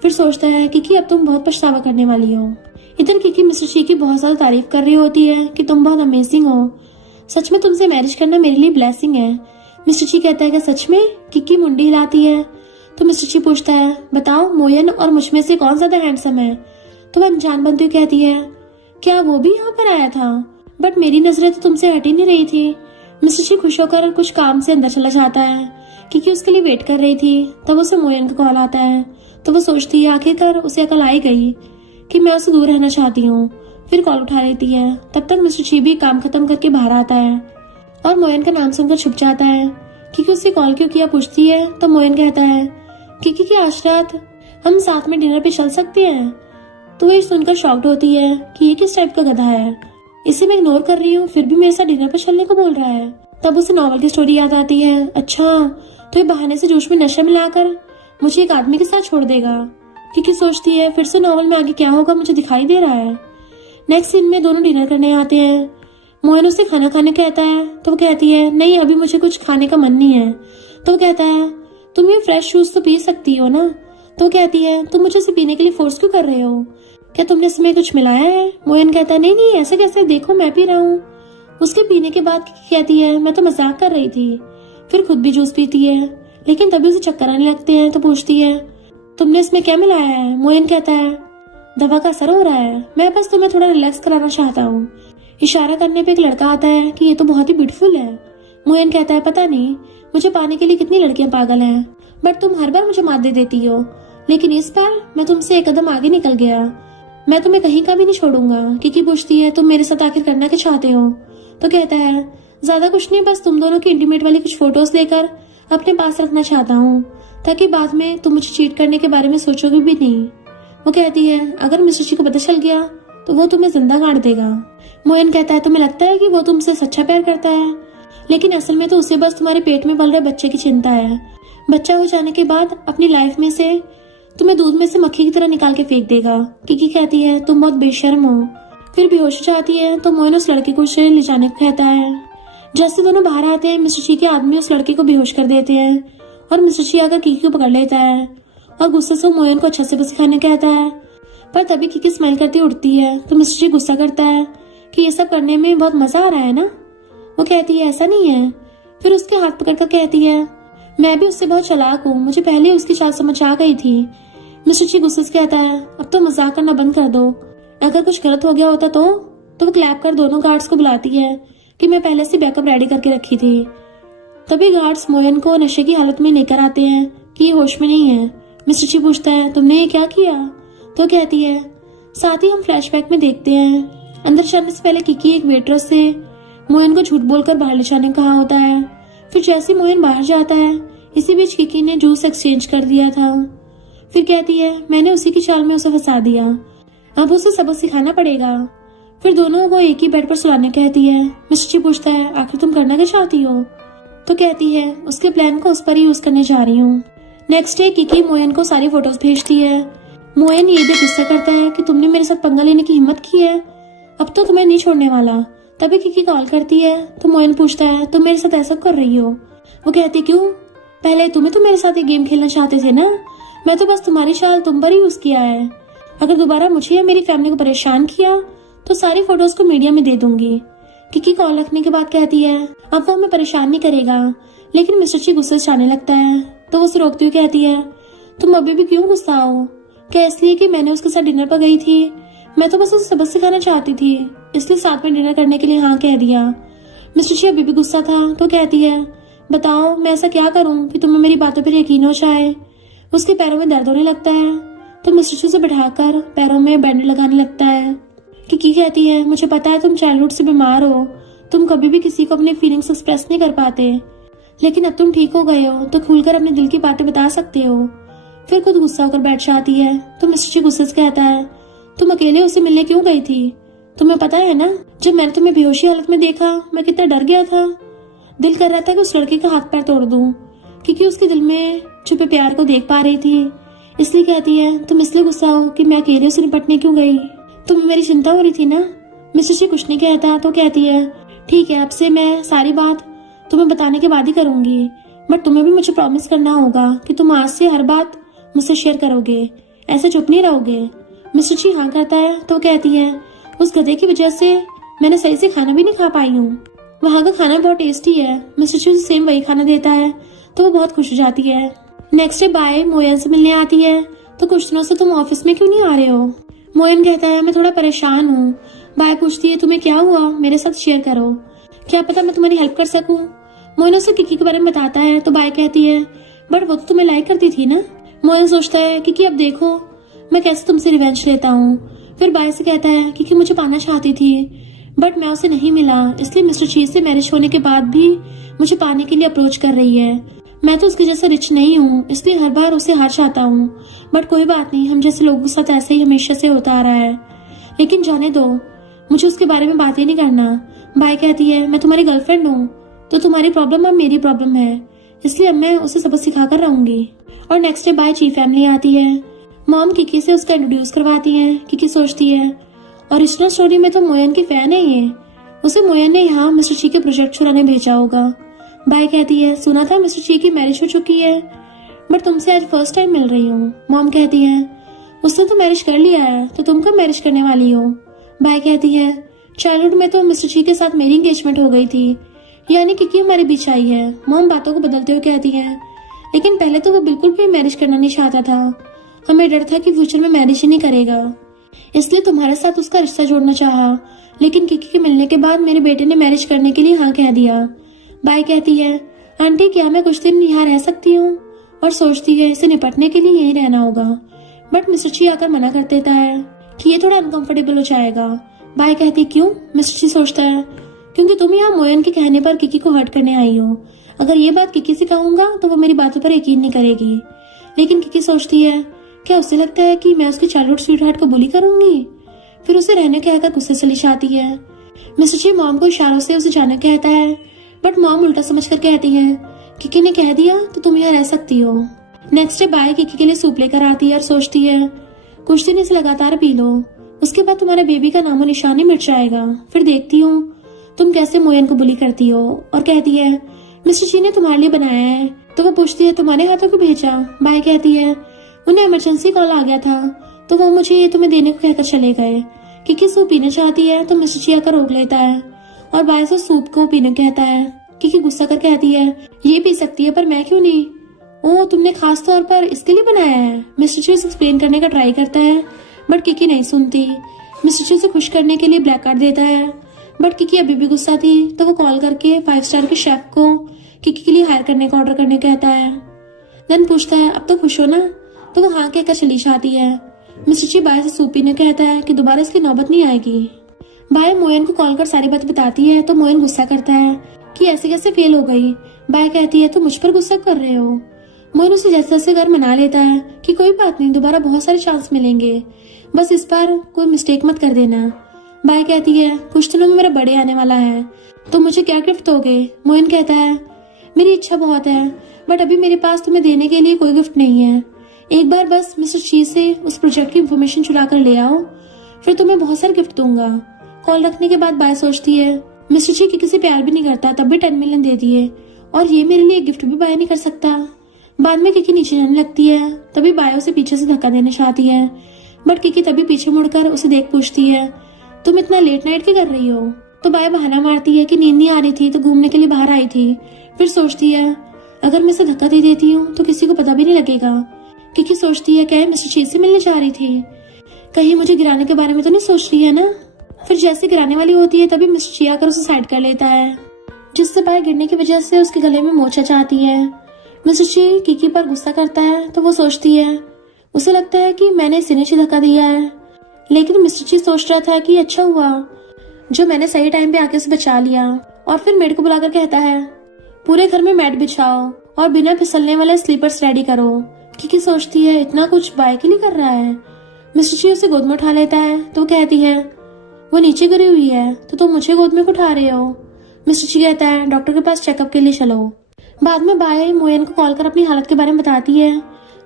फिर सोचता है किकी अब तुम बहुत पछतावा करने वाली हो। इधर किकी मिस्टर ची की बहुत ज्यादा तारीफ कर रही होती है कि तुम बहुत अमेजिंग हो, सच में तुमसे मैरिज करना मेरे लिए ब्लेसिंग है। मिस्टर ची कहता है कि सच में? किकी मुंडी हिलाती है। तो मिस्टर ची पूछता है बताओ मोयन और मुझ में से कौन ज्यादा हैंडसम है? तो वह अनजान बनती हुई कहती है क्या वो भी यहाँ पर आया था? बट मेरी नजरें तो तुमसे हट ही नहीं रही थी। मिस्टर ची खुश होकर कुछ काम से अंदर चला जाता है क्योंकि उसके लिए वेट कर रही थी। तब उसे मोयन का कॉल आता है तो वो सोचती है आखिरकार उसे अकल आई गई कि मैं उससे दूर रहना चाहती हूँ। फिर कॉल उठा लेती है। तब तक मिस्टर ची भी काम खत्म करके बाहर आता है और मोयन का नाम सुनकर छुप जाता है। क्योंकि उससे कॉल क्यों किया पूछती है तो मोयन कहता है कि आज रात हम साथ में डिनर पे चल सकते हैं। तो वो सुनकर शॉक्ड होती है कि ये किस टाइप का गधा है, इसे मैं इग्नोर कर रही हूँ फिर भी मेरे साथ डिनर पे चलने को बोल रहा है। तब उसे नॉवल की स्टोरी याद आती है। अच्छा तो ये बहाने से जूस में नशा मिलाकर मुझे एक आदमी के साथ छोड़ देगा। क्योंकि सोचती है फिर से नॉवल में आगे क्या होगा मुझे दिखाई दे रहा है। नेक्स्ट सीन में दोनों डिनर करने आते हैं। मोयन उसे खाना खाने कहता है तो वो कहती है नहीं अभी मुझे कुछ खाने का मन नहीं है। तो वो कहता है तुम ये फ्रेश जूस तो पी सकती हो ना? तो वो कहती है तुम मुझे इसे पीने के लिए फोर्स क्यों कर रहे हो? क्या तुमने इसमें कुछ मिलाया है? मोयन कहता है नहीं नहीं ऐसा कैसे, देखो मैं पी रहा हूँ। उसके पीने के बाद कहती है मैं तो मजाक कर रही थी। फिर खुद भी जूस पीती है, लेकिन तभी उसे चक्कर आने लगते हैं। तो पूछती है तुमने इसमें क्या मिलाया है? मोयन कहता है दवा का असर हो रहा है, मैं बस तुम्हें थोड़ा रिलैक्स कराना चाहता हूँ। इशारा करने पे एक लड़का आता है कि ये तो बहुत ही ब्यूटीफुल है। मोयन कहता है पता नहीं मुझे पाने के लिए कितनी लड़कियां पागल हैं, बट तुम हर बार मुझे मात दे देती हो, लेकिन इस बार मैं तुमसे एक कदम आगे निकल गया, मैं तुम्हें कहीं का भी नहीं छोड़ूंगा। किकी पूछती है तुम मेरे साथ आखिर करना क्या चाहते हो? तो कहता है ज्यादा कुछ नहीं, बस तुम दोनों की इंटीमेट वाली कुछ फोटोज लेकर अपने पास रखना चाहता हूँ ताकि बाद में तुम मुझे चीट करने के बारे में सोचोगे भी नहीं। वो कहती है अगर मिस्टर जी को पता चल गया तो वो तुम्हें जिंदा गाड़ देगा। मोयन कहता है तुम्हें लगता है कि वो तुमसे सच्चा प्यार करता है, लेकिन असल में तो उसे बस तुम्हारे पेट में पल रहे बच्चे की चिंता है। बच्चा हो जाने के बाद अपनी लाइफ में से तुम्हें दूध में से मक्खी की तरह निकाल के फेंक देगा। किकी कहती है तुम बहुत बेशर्म हो। फिर बेहोश हो जाती है तो मोयन उस लड़के को उसे ले जाने को कहता है। जैसे दोनों बाहर आते हैं मिस्टर जी के आदमी उस लड़के को बेहोश कर देते हैं और मिस्टर जी आकर किकी को पकड़ लेता है और गुस्से से मोयन को अच्छा से बस खाने कहता है। पर तभी किकी स्माइल करती उठती है तो मिस्टर जी गुस्सा करता है कि ये सब करने में बहुत मजा आ रहा है ना? वो कहती है ऐसा नहीं है। फिर उसके हाथ पकड़कर कहती है मैं भी उससे बहुत चालाक हूँ, मुझे पहले उसकी चाल समझ आ गई थी। मिस्टर जी गुस्से से कहता है अब तो मजाक करना बंद कर दो, अगर कुछ गलत हो गया होता तो वो क्लैप कर दोनों गार्ड्स को बुलाती है कि मैं पहले से बैकअप रेडी करके रखी थी। तभी गार्ड्स मोयन को नशे की हालत में लेकर आते हैं कि ये होश में नहीं है। मिस्टर ची पूछता है तुमने ये क्या किया? तो कहती है। साथ ही हम फ्लैशबैक में देखते हैं अंदर जाने से पहले किकी एक वेट्रेस से मोयन को झूठ बोलकर बाहर ले जाने को कहा होता है। फिर जैसे मोयन बाहर जाता है इसी बीच किकी ने जूस एक्सचेंज कर दिया था। फिर कहती है मैंने उसी की चाल में उसे फंसा दिया, अब उसे सबक सिखाना पड़ेगा। फिर दोनों को एक ही बेड पर सुलाने कहती है। मिस्टर ची पूछता है आखिर तुम करना क्या चाहती हो? तो कहती है उसके प्लान को उस पर ही यूज करने जा रही हूँ। नेक्स्ट डे किकी मोयन को सारी फोटोज भेजती है। मोयन ये भी गुस्सा करता है कि तुमने मेरे साथ पंगा लेने की हिम्मत की है, अब तो तुम्हें नहीं छोड़ने वाला। तभी किकी कॉल करती है तो मोयन पूछता है तुम मेरे साथ ऐसा कर रही हो? वो कहती क्यों, पहले तुम्हें तो मेरे साथ एक गेम खेलना चाहते थे ना, मैं तो बस तुम्हारी चाल तुम पर ही यूज किया है। अगर दोबारा मुझे या मेरी फैमिली को परेशान किया तो सारी फोटोज को मीडिया में दे दूंगी। किकी कॉल रखने के बाद कहती है अब वो हमें परेशान नहीं करेगा, लेकिन मिस्टर ची गुस्से से आने लगता है तो वो उसे रोकती हुई कहती है तुम अभी भी क्यों गुस्सा हो? क्या इसलिए कि मैंने उसके साथ डिनर पर गई थी? मैं तो बस उसे सबक सिखाना चाहती थी, इसलिए साथ में डिनर करने के लिए हाँ कह दिया। मिस्टर ची अभी भी गुस्सा था तो कहती है बताओ मैं ऐसा क्या करूं कि तुम्हें मेरी बातों पर यकीन हो जाए। उसके पैरों में दर्द होने लगता है तो मिस्टर ची उसे बैठाकर पैरों में बैंडेज लगाने लगता है। किकी कहती है मुझे पता है तुम चाइल्डहुड से बीमार हो, तुम कभी भी किसी को अपनी फीलिंग्स एक्सप्रेस नहीं कर पाते, लेकिन अब तुम ठीक हो गए हो तो खुलकर अपने दिल की बातें बता सकते हो। फिर खुद गुस्सा होकर बैठ जाती है तो मिस्टर ची गुस्से से कहता है तुम अकेले उसे मिलने क्यों गई थी? तुम्हें पता है ना जब मैंने तुम्हें बेहोशी हालत में देखा मैं कितना डर गया था। दिल कर रहा था कि उस लड़के का हाथ पैर तोड़ दूं, क्योंकि उसके दिल में छुपे प्यार को देख पा रही थी। इसलिए कहती है तुम इसलिए गुस्सा हो कि मैं अकेले उसे निपटने क्यों गई? तुम्हें मेरी चिंता हो रही थी ना? मिस्टर ची कुछ नहीं कहता तो कहती है ठीक है अब से मैं सारी बात तुम्हें बताने के बाद ही करूंगी, बट तुम्हें भी मुझे प्रॉमिस करना होगा कि तुम आज से हर बात मुझसे शेयर करोगे, ऐसे चुप नहीं रहोगे। मिस्टर ची हाँ करता है तो कहती है उस गधे की वजह से मैंने सही से खाना भी नहीं खा पाई हूँ, वहाँ का खाना बहुत टेस्टी है। मिस्टर ची उसे सेम वही खाना देता है तो वो बहुत खुश हो जाती है। नेक्स्ट डे बाय मोयन से मिलने आती है तो कुछ दिनों से तुम ऑफिस में क्यों नहीं आ रहे हो? मोयन कहता है मैं थोड़ा परेशान हूँ। बाय पूछती है तुम्हें क्या हुआ, मेरे साथ शेयर करो, क्या पता मैं तुम्हारी हेल्प कर सकूं। मोयन उसे किकी के बारे में बताता है तो बाय कहती है बट वो तो तुम्हें लाइक करती थी ना। मोयन सोचता है किकी अब देखो मैं कैसे तुमसे रिवेंज लेता हूँ। फिर बाय से कहता है किकी मुझे पाना चाहती थी बट मैं उसे नहीं मिला, इसलिए मिस्टर ची से मैरिज होने के बाद भी मुझे पाने के लिए अप्रोच कर रही है। मैं तो उसके जैसा रिच नहीं हूँ, इसलिए हर बार उसे हार चाहता हूँ, बट कोई बात नहीं, हम जैसे लोगों के साथ ऐसे ही हमेशा से होता आ रहा है। लेकिन जाने दो, मुझे उसके बारे में बात ही नहीं करना। बाय कहती है मैं तुम्हारी गर्लफ्रेंड हूँ तो तुम्हारी प्रॉब्लम अब मेरी प्रॉब्लम है, इसलिए अब मैं उसे सबक सिखा कर रहूंगी। और नेक्स्ट डे बाय ची फैमिली आती है। मॉम किकी से उसका इंट्रोड्यूस करवाती है। किकी सोचती है ओरिजिनल स्टोरी में तो मोयन की फैन है ये, उसे मोयन ने यहाँ मिस्टर ची के प्रोजेक्ट चुराने भेजा होगा। बाय कहती है सुना था मिस्टर ची की मैरिज हो चुकी है बट तुमसे आज फर्स्ट टाइम मिल रही हूँ। मॉम कहती है उसने तो मैरिज कर लिया है तो तुम कब मैरिज करने वाली हो? बाय कहती है चाइल्डहुड में तो मिस्टर ची के साथ मेरी एंगेजमेंट हो गई थी, यानी किकी हमारे बीच आई है। मॉम बातों को बदलते हुए कहती है लेकिन पहले तो वो बिल्कुल भी मैरिज करना नहीं चाहता था, हमें डर था कि फ्यूचर में मैरिज ही नहीं करेगा, इसलिए तुम्हारे साथ उसका रिश्ता जोड़ना चाहा, लेकिन किकी के मिलने के बाद मेरे बेटे ने मैरिज करने के लिए हाँ कह दिया। बाय कहती है आंटी क्या मैं कुछ दिन यहाँ रह सकती हूँ? और सोचती है इसे निपटने के लिए यहीं रहना होगा, बट मिस्टर ची आकर मना कर देता है कि ये थोड़ा अनकंफर्टेबल हो जाएगा। बाय कहती क्यों? मिस्टर ची सोचता है क्योंकि तुम यहाँ मोयन के कहने पर किकी को हर्ट करने आई हो, अगर ये बात किकी से कहूंगा तो वो मेरी बातों पर यकीन नहीं करेगी। लेकिन किकी सोचती है क्या उसे लगता है कि मैं उसकी चाइल्डहुड स्वीटहार्ट को बुली करूंगी? फिर उसे रहने कहकर गुस्से चली जाती है। मिस्टर ची मॉम को इशारों से उसे जाने कहता है बट मॉम उल्टा समझकर कहती है किकी ने कह दिया तो तुम यहाँ रह सकती हो। नेक्स्ट डे बाय किकी के लिए सूप लेकर आती है और सोचती है कुछ दिन इसे लगातार पी लो, उसके बाद तुम्हारे बेबी का नामो निशान ही मिट जाएगा, फिर देखती हूँ तुम कैसे मोयन को बुली करती हो। और कहती है मिस्टर ची ने तुम्हारे लिए बनाया है। तो वो पूछती है तुम्हारे हाथों को भेजा? बाय कहती है उन्हें इमरजेंसी कॉल आ गया था तो वो मुझे ये तुम्हें देने को कहकर चले गए। किकी सूप पीना चाहती है तो मिस्टर ची आकर रोक लेता है और बाय से सूप को पीने कहता है। किकी गुस्सा कर कहती है ये पी सकती है पर मैं क्यों नहीं? ओ तुमने खास तौर पर इसके लिए बनाया है। मिस्टर ची एक्सप्लेन करने का ट्राई करता है बट किकी नहीं सुनती। मिस्टर ची उसे खुश करने के लिए ब्लैक कार्ड देता है, बट किकी अभी भी गुस्सा थी तो वो कॉल करके 5 स्टार के शेफ को किकी के लिए हायर करने का ऑर्डर करने कहता है। देन पूछता है अब तो खुश हो ना, तो वो हाँ कहकर चली जाती है। मिस्टर ची बाय से सूप पीने कहता है कि दोबारा इसकी नौबत नहीं आएगी। बाय मोयन को कॉल कर सारी बात बताती है तो मोयन गुस्सा करता है कि ऐसे कैसे फेल हो गई। बाय कहती है तो मुझ पर गुस्सा कर रहे हो। मोयन उसे जैसे जैसे घर मना लेता है कि कोई बात नहीं, दोबारा बहुत सारे चांस मिलेंगे, बस इस बार कोई मिस्टेक मत कर देना। बाय कहती है कुछ दिनों में मेरा बर्थडे आने वाला है तो मुझे क्या गिफ्ट दोगे। मोयन कहता है मेरी इच्छा बहुत है बट अभी मेरे पास तुम्हें देने के लिए कोई गिफ्ट नहीं है। एक बार बस मिस्टर ची से उस प्रोजेक्ट की इन्फॉर्मेशन चुरा कर ले आओ, फिर तुम्हें बहुत सारे गिफ्ट दूंगा। कॉल रखने के बाद बाय सोचती है मिस्टर ची किसी से प्यार भी नहीं करता तब भी 10 मिलियन दे दिए और ये मेरे लिए गिफ्ट भी बाय नहीं कर सकता। बाद में किकी नीचे जाने लगती है, तभी बाय उसे पीछे से धक्का देना चाहती है, बट किकी तभी पीछे मुड़कर उसे देख पूछती है तुम इतना लेट नाइट क्या कर रही हो। तो बाय बहाना मारती है कि नींद नहीं आ रही थी तो घूमने के लिए बाहर आई थी। फिर सोचती है अगर मैं इसे धक्का दे देती हूँ तो किसी को पता भी नहीं लगेगा। किकी सोचती है क्या मिस्टर ची से मिलने जा रही थी, कहीं मुझे गिराने के बारे में तो नहीं सोच रही है ना। फिर जैसे गिराने वाली होती है तभी मिस्टर ची आकर उसे साइड कर लेता है, जिससे बाय गिरने की वजह से उसके गले में मोच चाहती है। मिस्टर ची किकी पर गुस्सा करता है तो वो सोचती है, उसे लगता है कि मैंने इसे नीचे धक्का दिया है, लेकिन मिस्टर ची सोच रहा था कि अच्छा हुआ जो मैंने सही टाइम पे आके उसे बचा लिया। और फिर मेड को बुलाकर कहता है पूरे घर में मैट बिछाओ और बिना फिसलने वाले स्लीपर्स रेडी करो। किकी सोचती है इतना कुछ बाय के लिए कर रहा है। मिस्टर ची उसे गोद में उठा लेता है तो कहती है वो नीचे गिरी हुई है तो तुम मुझे गोद में उठा रहे हो। मिस्टर ची कहता है डॉक्टर के पास चेकअप के लिए चलो। बाद में बाय मोयन को कॉल कर अपनी हालत के बारे में बताती है,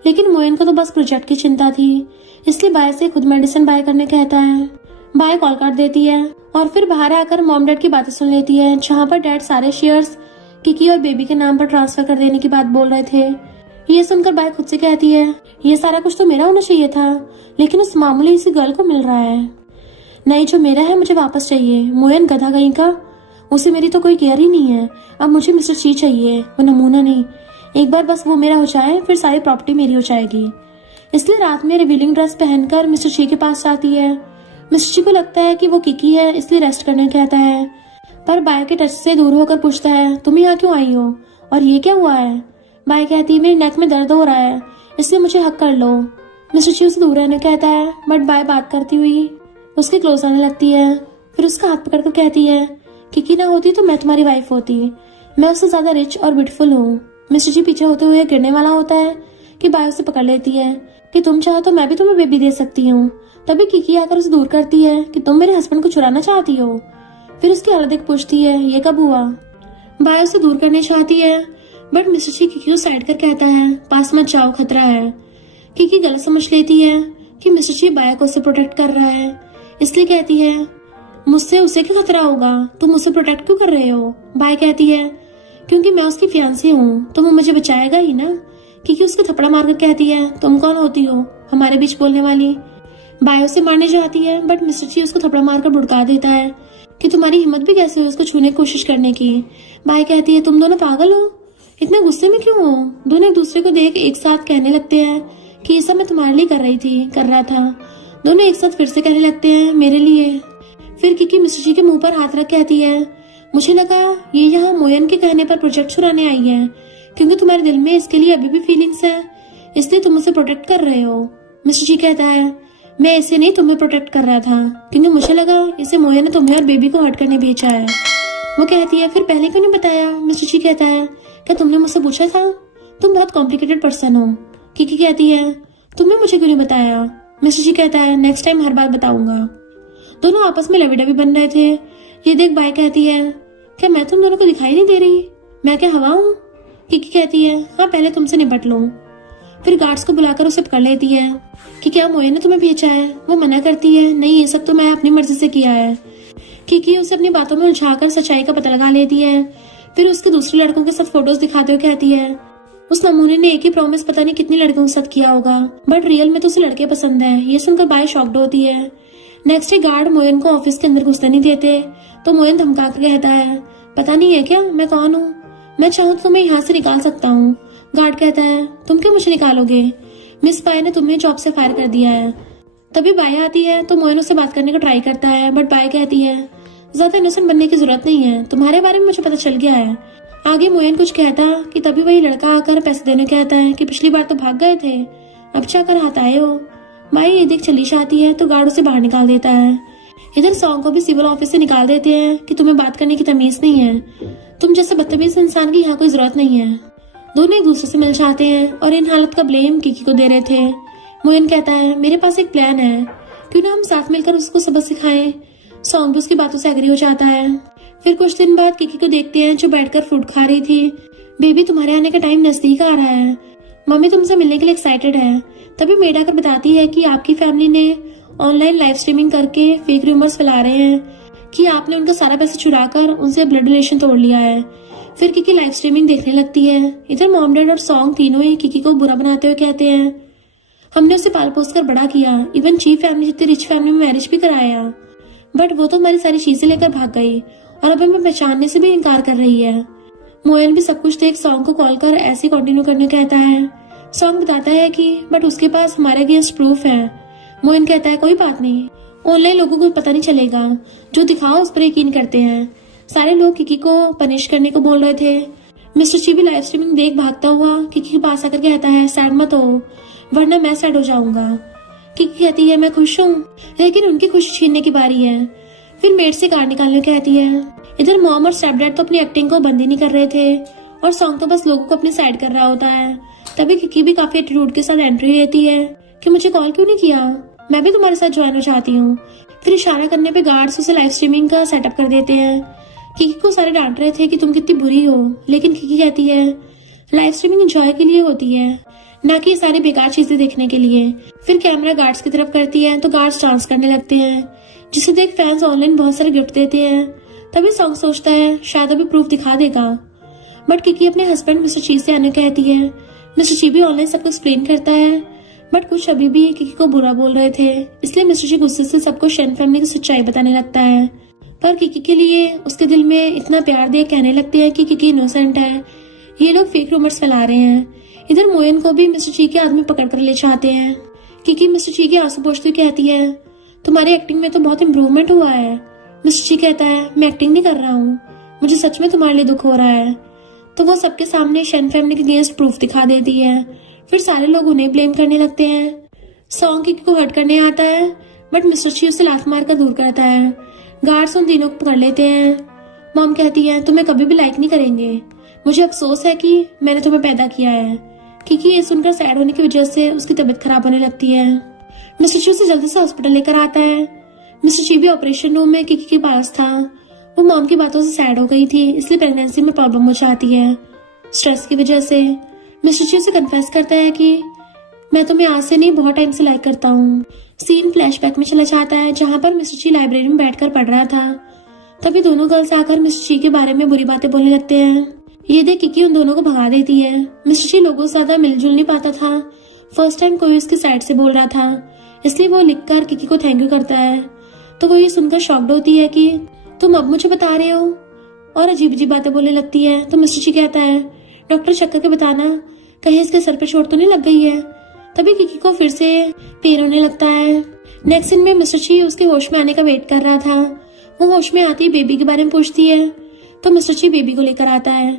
लेकिन मोयन को तो बस प्रोजेक्ट की चिंता थी, इसलिए बाय से खुद मेडिसिन बाय करने कहता है। बाय कॉल काट देती है और फिर बाहर आकर मॉम डैड की बातें सुन लेती है, जहाँ पर डैड सारे शेयर्स किकी और बेबी के नाम पर ट्रांसफर कर देने की बात बोल रहे थे। ये सुनकर बाय खुद से कहती है ये सारा कुछ तो मेरा होना चाहिए था, लेकिन उस मामूली इसी गर्ल को मिल रहा है। नहीं, जो मेरा है मुझे वापस चाहिए। मोयन गधा कहीं का, उसे मेरी तो कोई केयर ही नहीं है। अब मुझे मिस्टर ची चाहिए, वो नमूना नहीं। एक बार बस वो मेरा हो जाए फिर सारी प्रॉपर्टी मेरी हो जाएगी। इसलिए रात में रिवीलिंग ड्रेस पहनकर मिस्टर ची के पास आती है। मिस्टर ची को लगता है कि वो किकी है, इसलिए रेस्ट करने कहता है, पर बाय के टच से दूर होकर पूछता है तुम यहाँ क्यों आई हो और ये क्या हुआ है। बाय कहती है मेरे नेक में दर्द हो रहा है इसलिए मुझे हक कर लो। मिस्टर ची उसे दूर रहने कहता है, बट बाय बात करती हुई उसके क्लोज आने लगती है। फिर उसका हाथ पकड़कर कहती है किकी ना होती तो मैं तुम्हारी वाइफ होती, मैं उससे ज्यादा रिच और ब्यूटीफुल हूँ। मिस्टर जी पीछे होते हुए गिरने वाला होता है कि बाय उसे पकड़ लेती है कि तुम चाहो तो मैं भी तुम्हें बेबी दे सकती हूँ। तभी किकी आकर उसे दूर करती है कि तुम मेरे हस्बैंड को चुराना चाहती हो। फिर उसकी हालत देख पूछती है ये कब हुआ। बाय उसे दूर करने चाहती है, बट मिस्टर जी किकी को साइड कर कहता है पास मत जाओ, खतरा है। किकी गलत समझ लेती है कि मिस्टर जी बाय को उसे प्रोटेक्ट कर रहा है, इसलिए कहती है मुझसे उसे क्यों खतरा होगा, तुम उसे प्रोटेक्ट क्यों कर रहे हो। बाय कहती है क्योंकि मैं उसकी फियांसी हूँ तो वो मुझे बचाएगा ही ना। किकी उसको थप्पड़ मारकर कहती है तुम कौन होती हो हमारे बीच बोलने वाली। बाय उसे मारने जाती है, बट मिस्टर जी उसको थप्पड़ मारकर भुड़का देता है कि तुम्हारी हिम्मत भी कैसे हुई उसको छूने की कोशिश करने की। बाय कहती है तुम दोनों पागल हो, इतने गुस्से में क्यों हो। दोनों एक दूसरे को देख एक साथ कहने लगते हैं कि ये सब मैं तुम्हारे लिए कर रहा था। दोनों एक साथ फिर से कहने लगते हैं मेरे लिए। फिर किकी मिस्टर जी के मुंह पर हाथ रख कहती है मुझे लगा ये यहाँ मोयन के कहने पर प्रोजेक्ट छुड़ाने आई है, क्योंकि तुम्हारे दिल में इसके लिए अभी भी फीलिंग्स है, इसलिए तुम उसे प्रोटेक्ट कर रहे हो। मिस्टर जी कहता है मैं इसे नहीं तुम्हें प्रोटेक्ट कर रहा था, क्योंकि मुझे लगा इसे मोयन ने तुम्हें और बेबी को हर्ट करने भेजा है। वो कहती है फिर पहले क्यों नहीं बताया। मिस्टर जी कहता है क्या तुमने मुझसे पूछा था, तुम बहुत कॉम्प्लिकेटेड पर्सन हो। किकी कहती है तुमने मुझे क्यों नहीं बताया। मिस्टर जी कहता है नेक्स्ट टाइम हर बात बताऊंगा। दोनों आपस में लवी डबी बन रहे थे। ये देख बाय कहती है क्या मैं तुम दोनों को दिखाई नहीं दे रही, मैं क्या हवा हूँ। किकी कहती है हाँ पहले तुमसे निपट लो। फिर गार्ड्स को बुलाकर उसे पकड़ लेती है कि क्या मोयन ने तुम्हें भेजा है। वो मना करती है नहीं ये सब तो मैं अपनी मर्जी से किया है। किकी उसे अपनी बातों में उलझाकर सच्चाई का पता लगा लेती है। फिर उसके दूसरे लड़कों के साथ फोटोज दिखाते हुए कहती है उस नमूने ने एक ही प्रॉमिस पता नहीं कितने लड़कों के साथ किया होगा, बट रियल में तो उसे लड़के पसंद है। ये सुनकर बाय शॉक्ड होती है। नेक्स्ट डे गार्ड मोयन को ऑफिस के अंदर घुसने नहीं देते, तो मोयन धमका कर कहता है पता नहीं है क्या मैं कौन हूँ, मैं चाहूँ तो तुम्हें यहाँ से निकाल सकता हूँ। गार्ड कहता है तुम क्यों मुझे निकालोगे, मिस बाय ने तुम्हें जॉब से फायर कर दिया है। तभी बाय आती है तो मोयन उससे बात करने का ट्राई करता है, बट बाय कहती है ज्यादा इनोसेंट बनने की जरूरत नहीं है, तुम्हारे बारे में मुझे पता चल गया है। आगे मोयन कुछ कहता कि तभी वही लड़का आकर पैसे देने कहता है कि पिछली बार तो भाग गए थे, अब जाकर हाथ आए हो। माई ये देख चली जाती है तो गार्ड उसे बाहर निकाल देता है। इधर सॉन्ग को भी सिविल ऑफिस से निकाल देते हैं कि तुम्हें बात करने की तमीज नहीं है, तुम जैसे बदतमीज इंसान की यहाँ कोई जरूरत नहीं है। दोनों एक दूसरे से मिल जाते हैं और इन हालत का ब्लेम किकी को दे रहे थे। मोयन कहता है मेरे पास एक प्लान है, क्यों ना हम साथ मिलकर उसको सबक सिखाएं। सॉन्ग भी उसकी बातों से एग्री हो जाता है। फिर कुछ दिन बाद किकी को देखते हैं जो बैठकर फ्रूट खा रही थी। बेबी तुम्हारे आने का टाइम नजदीक आ रहा है, मम्मी तुमसे मिलने के लिए एक्साइटेड है। तभी मेड आकर बताती है कि आपकी फैमिली ने ऑनलाइन लाइव स्ट्रीमिंग करके फेक रूमर्स फैला रहे हैं कि आपने उनका सारा पैसा चुराकर उनसे ब्लड रिलेशन तोड़ लिया है। फिर किकी लाइव स्ट्रीमिंग देखने लगती है। इधर मॉम डैड और सॉन्ग तीनों ही किकी को बुरा बनाते हुए कहते हैं हमने उसे पाल पोस कर बड़ा किया, इवन चीफ फैमिली जितनी रिच फैमिली में मैरिज भी कराया, बट वो तो हमारी सारी चीजें लेकर भाग गई और अब हमें पहचानने से भी इनकार कर रही है। मोयन भी सब कुछ देख सॉन्ग को कॉल कर ऐसे कंटिन्यू करने कहता है। सॉन्ग बताता है कि बट उसके पास हमारे अगेंस्ट प्रूफ है। मोयन कहता है कोई बात नहीं, ऑनलाइन लोगों को पता नहीं चलेगा, जो दिखाओ उस पर यकीन करते हैं। सारे लोग किकी को पनिश करने को बोल रहे थे। मिस्टर ची भी लाइव स्ट्रीमिंग देख भागता हुआ किकी के पास आकर कहता है सैड मत हो, वरना मैं सैड हो जाऊंगा। किकी कहती है मैं खुश हूँ, लेकिन उनकी खुशी छीनने की बारी है। फिर मेड से कार निकालने कहती है। इधर मॉम और स्टेप डैड तो अपनी एक्टिंग को बंद ही नहीं कर रहे थे और सॉन्ग तो बस लोगों को अपनी साइड कर रहा होता है। तभी किकी भी काफी एटीट्यूड के साथ एंट्री लेती है कि मुझे कॉल क्यों नहीं किया, मैं भी तुम्हारे साथ ज्वाइन हो चाहती हूँ। फिर इशारा करने पे गार्ड्स उसे लाइव स्ट्रीमिंग का सेटअप कर देते हैं। किकी को सारे डांट रहे थे कि तुम कितनी बुरी हो, लेकिन किकी कहती है लाइव स्ट्रीमिंग एंजॉय के लिए होती है, ना कि ये सारी बेकार चीजें देखने के लिए। फिर कैमरा गार्ड्स की तरफ करती है तो गार्ड्स डांस करने लगते हैं, जिसे देख फैंस ऑनलाइन बहुत सारे गिफ्ट देते हैं। तभी सॉन्ग सोचता है शायद अभी प्रूफ दिखा देगा, बट किकी अपने हस्बैंड मिस्टर ची से आने कहती है। मिस्टर ची भी ऑनलाइन सबको एक्सप्लेन करता है, बट कुछ अभी भी किकी को बुरा बोल रहे थे, इसलिए मिस्टर ची गुस्से से सबको शेन फैमिली की सच्चाई बताने लगता है। पर किकी के लिए उसके दिल में इतना प्यार देख कहने लगते हैं कि किकी इनोसेंट है, ये लोग फेक रूमर्स फैला रहे हैं। इधर मोयन को भी मिस्टर ची के आदमी पकड़ कर ले जाते हैं। किकी मिस्टर ची के आंसू पोंछते हुए कहती है तुम्हारी एक्टिंग में तो बहुत इम्प्रूवमेंट हुआ है। मिस्टर ची कहता है मैं एक्टिंग नहीं कर रहा हूँ, मुझे सच में तुम्हारे लिए दुख हो रहा है। तो वो सबके सामने शेन फैमिली के अगेंस्ट प्रूफ दिखा देती है। फिर सारे लोग उन्हें ब्लेम करने लगते हैं। सॉन्ग किकी को हर्ट करने आता है, बट मिस्टर ची उसे लात मार कर दूर करता है। गार्ड्स उन तीनों को पकड़ लेते हैं। मॉम कहती है तुम्हें कभी भी लाइक नहीं करेंगे, मुझे अफसोस है कि मैंने तुम्हें पैदा किया है। किकी ये सुनकर सैड होने की वजह से उसकी तबीयत खराब होने लगती है। मिस्टर ची उसे जल्दी से हॉस्पिटल लेकर आता है। मिस्टर ची भी ऑपरेशन रूम में किकी के पास था। वो मॉम की बातों से सैड हो गई थी, इसलिए प्रेगनेंसी में प्रॉब्लम हो जाती है स्ट्रेस की वजह से। मिस्टर ची उसे कन्फेस करता है कि मैं तुम्हें आज से नहीं बहुत टाइम से लाइक करता हूँ। सीन फ्लैशबैक में चला जाता है जहाँ पर मिस्टर ची लाइब्रेरी में बैठकर पढ़ रहा था। तभी दोनों गर्ल्स आकर मिस्टर ची के बारे में बुरी बातें बोलने लगते हैं। ये देख किकी उन दोनों को भगा देती है। मिस्टर ची लोगों से ज्यादा मिलजुल नहीं पाता था, फर्स्ट टाइम कोई उसकी साइड से बोल रहा था, इसलिए वो लिखकर किकी को थैंक यू करता है। तो वो ये सुनकर शॉक्ड होती है कि तुम अब मुझे बता रहे हो, और अजीब अजीब बातें बोलने लगती है। तो मिस्टर ची कहता है डॉक्टर चेक करके बताना कहीं इसके सर पे चोट तो नहीं लग गई है। तभी किकी को फिर से पेन होने लगता है। नेक्स्ट सीन में मिस्टर ची उसके होश में आने का वेट कर रहा था। वो होश में आती बेबी के बारे में पूछती है तो मिस्टर ची बेबी को लेकर आता है।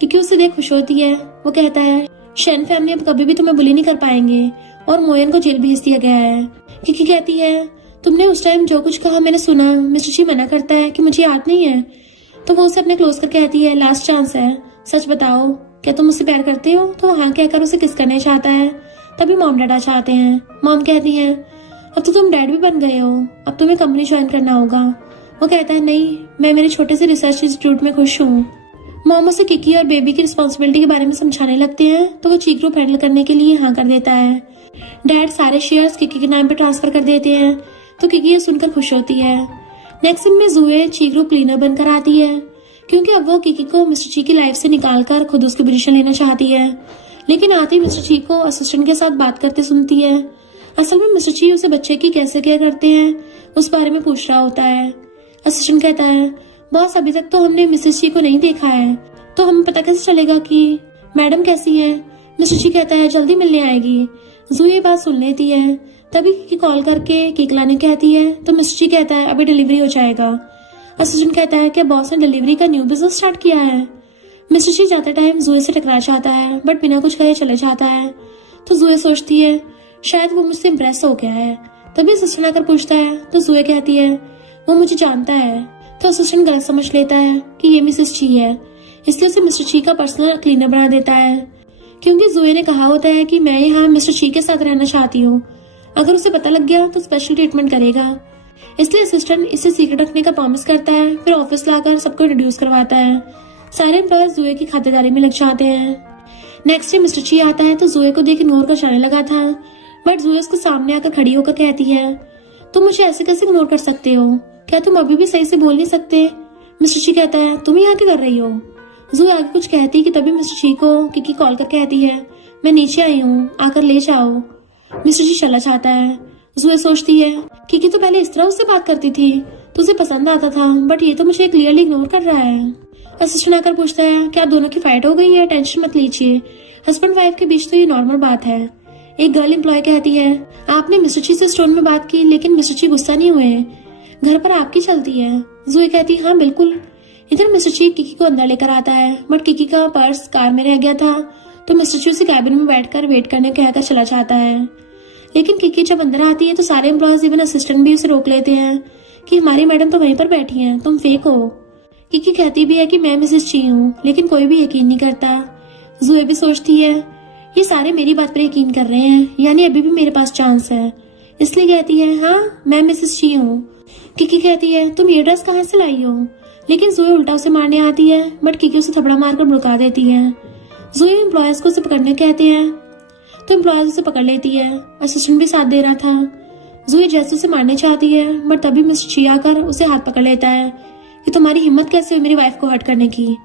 क्योंकि उसे देख खुश होती है। वो कहता है शेन फैमिली अब कभी भी तुम्हें बुली नहीं कर पाएंगे और मोयन को जेल भेज दिया गया है। किकी कहती है तुमने उस टाइम जो कुछ कहा मैंने सुना। मिस्टर ची मना करता है कि मुझे याद नहीं है। तो वो उसे अपने क्लोज कर कहती है लास्ट चांस है, सच बताओ क्या तुम मुझसे प्यार करते हो। तो हाँ कहकर उसे किस करने चाहता है। तभी मॉम डैड आ चाहते हैं। मॉम कहती है अब तो तुम डैड भी बन गए हो, अब तुम्हें कंपनी ज्वाइन करना होगा। वो कहता है नहीं, मैं मेरे छोटे से रिसर्च इंस्टीट्यूट में खुश हूँ। मॉम उसे किकी और बेबी की रिस्पॉन्सिबिलिटी के बारे में समझाने लगते हैं तो वो ची ग्रुप हैंडल करने के लिए हाँ कर देता है। डैड सारे शेयर्स किकी के नाम पे ट्रांसफर कर देते हैं तो किकी ये सुनकर खुश होती है। नेक्स्ट सीन में जूए ची ग्रुप क्लीनर बनकर आती है, क्योंकि अब वो किकी को मिस्टर ची की लाइफ से निकालकर खुद उसकी पोजीशन लेना चाहती है। लेकिन आती मिस्टर ची को असिस्टेंट के साथ बात करते सुनती है। असल में मिस्टर ची उसे बच्चे की कैसे केयर करते हैं उस बारे में पूछ रहा होता है। असिस्टेंट कहता है बॉस अभी तक तो हमने मिसेस ची को नहीं देखा है, तो हमें पता कैसे चलेगा कि मैडम कैसी है। मिस्टर ची कहता है जल्दी मिलने आएगी। जू ये बात सुन लेती है। तभी किकी कॉल करके केक लाने कहती है तो मिस्टर ची कहता है अभी डिलीवरी हो जाएगा। असिस्टेंट कहता है कि बॉस ने डिलीवरी का न्यू बिजनेस स्टार्ट किया है। मिस्टर ची जाते टाइम जुए से टकरा जाता है बट बिना कुछ कहे चले जाता है। तो जुए सोचती है शायद वो मुझसे इम्प्रेस हो गया है। तभी असिस्टेंट आकर पूछता है तो जुए कहती है वो मुझे जानता है। तो असिस्टेंट गलत समझ लेता है कि ये मिसेस ची है, इसलिए उसे मिस्टर ची का पर्सनल क्लीनर बना देता है, क्योंकि जुए ने कहा होता है कि मैं यहाँ मिस्टर ची के साथ रहना चाहती हूँ। अगर उसे पता लग गया तो स्पेशल ट्रीटमेंट करेगा। इसलिए असिस्टेंट इसे सीक्रेट रखने का प्रॉमिस करता है। फिर ऑफिस लाकर सबको इंट्रोड्यूस करवाता है। सारे एम्प्लॉयर्स जुए की खातिरदारी में लग जाते हैं। नेक्स्ट डे मिस्टर ची आता है तो जुए को देख इग्नोर कर जाने लगा था, बट जुए उसके सामने आकर खड़ी होकर कहती है तुम मुझे ऐसे कैसे इग्नोर कर सकते हो, क्या तुम अभी भी सही से बोल नहीं सकते। मिस्टर ची कहता है तुम यहाँ क्या कर रही हो। जुए आगे कुछ कहती है कि तभी मिस्टर ची को किकी कॉल कर कहती है मैं नीचे आई हूँ, आकर ले जाओ। मिस्टर ची चला जाता है। जुए सोचती है किकी तो पहले इस तरह उससे बात करती थी तो उसे पसंद आता था, बट ये तो मुझे क्लियरली इग्नोर कर रहा है। असिस्टेंट आकर पूछता है क्या आप दोनों की फाइट हो गई है, टेंशन मत लीजिए, हस्बैंड वाइफ के बीच तो ये नॉर्मल बात है। एक गर्ल एम्प्लॉय कहती है आपने मिस्टर ची से स्टोन में बात की लेकिन मिस्टर ची गुस्सा नहीं हुए, घर पर आपकी चलती है। जुए कहती हाँ बिल्कुल। इधर मिस्टर ची किकी को अंदर लेकर आता है, बट किकी का पर्स कार में रह गया था तो मिस्टर ची उसे कैबिन में बैठकर वेट करने कहकर चला जाता है। लेकिन किकी जब अंदर आती है तो सारे एम्प्लॉयज इवन असिस्टेंट भी उसे रोक लेते हैं कि हमारी मैडम तो वहीं पर बैठी हैं, तुम फेक हो। किकी कहती भी है कि मैं मिसेस ची हूँ, लेकिन कोई भी यकीन नहीं करता। जुए भी सोचती है ये सारे मेरी बात पर यकीन कर रहे हैं, यानी अभी भी मेरे पास चांस है, इसलिए कहती है हाँ मैं मिसेस ची हूँ। किकी कहती है तुम ये ड्रेस कहाँ से लाई हो, लेकिन जुए उल्टा उसे मारने आती है, बट किकी उसे थपड़ा मारकर भड़का देती है। जुए एम्प्लॉयज को उसे पकड़ने कहते हैं तो एम्प्लॉयज उसे पकड़ लेती है। असिस्टेंट भी साथ दे रहा था। जुए जैसे उसे मारने चाहती है, बट तभी मिस्टर ची आकर उसे हाथ पकड़ लेता है कि तुम्हारी हिम्मत कैसे हुई मेरी वाइफ को हर्ट करने की।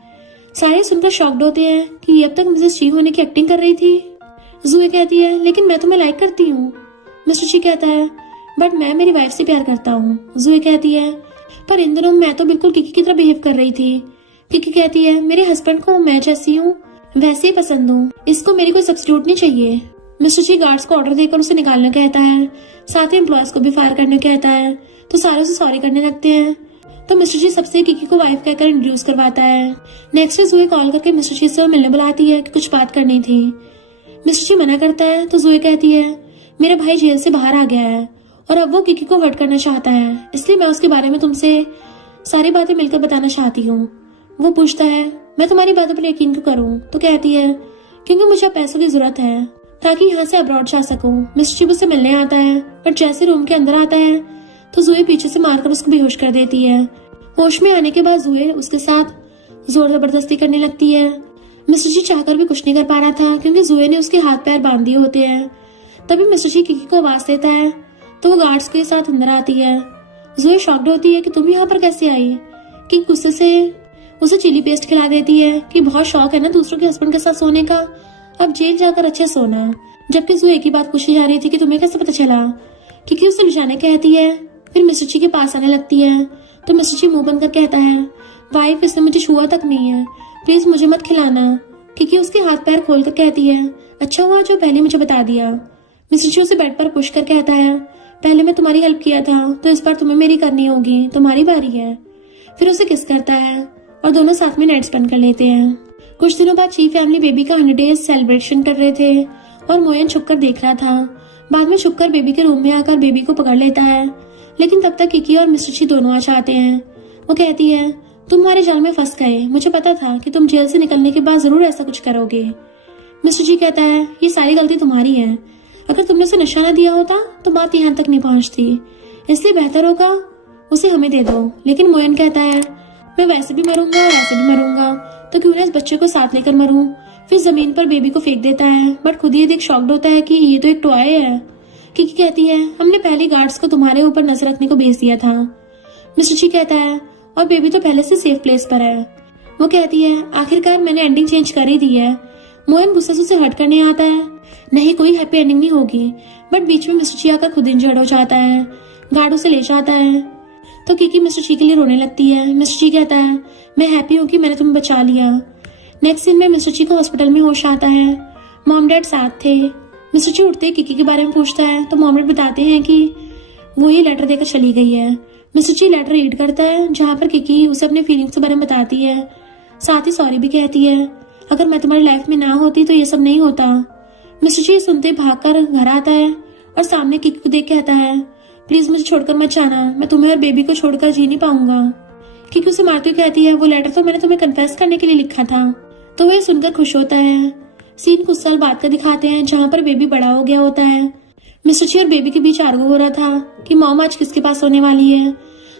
सारे सुनकर शॉक्ड होते हैं कि ये अब तक मिसेस ची होने की एक्टिंग कर रही थी। जुए कहती है लेकिन मैं तुम्हें लाइक करती हूँ। मिस्टर ची कहता है बट मैं मेरी वाइफ से प्यार करता हूँ। जुए कहती है पर इन दिनों मैं तो बिल्कुल किकी की तरह बिहेव कर रही थी। किकी कहती है मेरे हस्बैंड को मैं जैसी हूँ वैसे ही पसंद हूँ, इसको मेरी कोई सब्स्टिट्यूट नहीं चाहिए। मिस्टर ची गार्ड्स को ऑर्डर देकर उसे निकालने कहता है, साथ ही एम्प्लॉयज को भी फायर करने कहता है, तो सारे उसे सॉरी करने लगते हैं। तो मिस्टर ची सबसे किकी को वाइफ कहकर इंट्रोड्यूस करवाता है। नेक्स्ट डे जुए कॉल करके मिस्टर ची से मिलने बुलाती है कि कुछ बात करनी थी। मिस्टर ची मना करता है तो जुए कहती है मेरा भाई जेल से बाहर आ गया है और अब वो किकी को हर्ट करना चाहता है, इसलिए मैं उसके बारे में तुमसे सारी बातें मिलकर बताना चाहती हूँ। वो पूछता है मैं तुम्हारी बातों पर यकीन क्यों करूँ। तो कहती है क्योंकि मुझे पैसों की जरूरत है ताकि यहाँ से अब्रॉड जा सकूं। मिस्टर ची उससे मिलने आता है, पर जैसे रूम के अंदर आता है तो जुए पीछे से मारकर उसको बेहोश कर देती है। होश में आने के बाद जुए उसके साथ जोर जबरदस्ती करने लगती है। मिस्टर ची चाहकर भी कुछ नहीं कर पा रहा था क्योंकि जुए ने उसके हाथ पैर बांध दिए होते हैं। तभी मिस्टर ची किकी को आवाज देता है तो वो गार्ड्स के साथ अंदर आती है। जुए शॉक्ड होती है कि तुम यहाँ पर कैसे आई। कि गुस्से से उसे चिली पेस्ट खिला देती है कि बहुत शौक है ना दूसरों के हस्बैंड के साथ सोने का, अब जेल जाकर अच्छे सोना है। जबकि जुए एक ही बात पूछी जा रही थी कि तुम्हें कैसे पता चला। क्योंकि उसे लुझाने कहती है। फिर मिस्टर ची के पास आने लगती है तो मिस्टर ची मुंह बंद कर कहता है वाइफ इसने मुझे छुआ तक नहीं है, प्लीज मुझे मत खिलाना। क्योंकि उसके हाथ पैर खोल कर कहती है अच्छा हुआ जो पहले मुझे बता दिया। मिस्टर ची उसे बेड पर पुश कर कहता है पहले मैं तुम्हारी हेल्प किया था तो इस बार तुम्हें मेरी करनी होगी, तुम्हारी बारी है। फिर उसे किस करता है और दोनों साथ में नाइट स्पेंड कर लेते हैं। कुछ दिनों बाद ची फैमिली बेबी का 100 डेज सेलिब्रेशन कर रहे थे और मोयन छुपकर देख रहा था। बाद में छुपकर बेबी के रूम में आकर बेबी को पकड़ लेता है, लेकिन तब तक किकी और मिस्टर ची दोनों आ जाते हैं। वो कहती है तुम हमारे जाल में फंस गए, मुझे पता था कि तुम जेल से निकलने के बाद जरूर ऐसा कुछ करोगे। मिस्टर ची कहता है ये सारी गलती तुम्हारी है, अगर तुमने उसे नशा न दिया होता तो बात यहाँ तक नहीं पहुँचती, इसलिए बेहतर होगा उसे हमें दे दो। लेकिन मोयन कहता है मैं वैसे भी मरूंगा वैसे भी मरूंगा, तो क्यों ना इस बच्चे को साथ लेकर मरूं। फिर जमीन पर बेबी को फेंक देता है, बट खुद ही देख शॉक्ड होता है कि ये तो एक टॉय है। किकी कहती है हमने पहले गार्ड्स को तुम्हारे ऊपर नजर रखने को भेज दिया था। मिस्टर ची कहता है और बेबी तो पहले से सेफ प्लेस पर है। वो कहती है आखिरकार मैंने एंडिंग चेंज कर ही दी है। मोहन गुस्से से उसे हर्ट करने आता है, नहीं कोई हैप्पी एंडिंग नहीं होगी, बट बीच में मिस्टर ची आकर खुद इंजर्ड हो जाता है। गार्ड उसे ले जाता है तो किकी मिस्टर ची के लिए रोने लगती है। मिस्टर ची कहता है मैं हैप्पी हूँ कि मैंने तुम्हें बचा लिया। नेक्स्ट सीन में मिस्टर ची को हॉस्पिटल में होश आता है। मॉम डैड साथ थे। मिस्टर ची उठते ही किकी के बारे में पूछता है तो मोहम्मद बताते हैं कि वो ये लेटर देकर चली गई है। मिस्टर ची लेटर रीड करता है जहाँ पर किकी उसे अपने फीलिंग्स के बारे में बताती है, साथ ही सॉरी भी कहती है, अगर मैं तुम्हारी लाइफ में ना होती तो ये सब नहीं होता। मिस्टर ची सुनते भागकर घर आता है और सामने किकी को देख कहता है, प्लीज मुझे छोड़कर मत जाना, मैं तुम्हें और बेबी को छोड़कर जी नहीं पाऊंगा। किकी उसे मारती हुई कहती है, वो लेटर तो मैंने तुम्हें कन्फेस करने के लिए लिखा था। तो वह सुनकर खुश होता है। सीन कुछ साल बाद का दिखाते हैं जहाँ पर बेबी बड़ा हो गया होता है। मिस्टर ची और बेबी के बीच आर्गू हो रहा था कि मॉम आज किसके पास होने वाली है।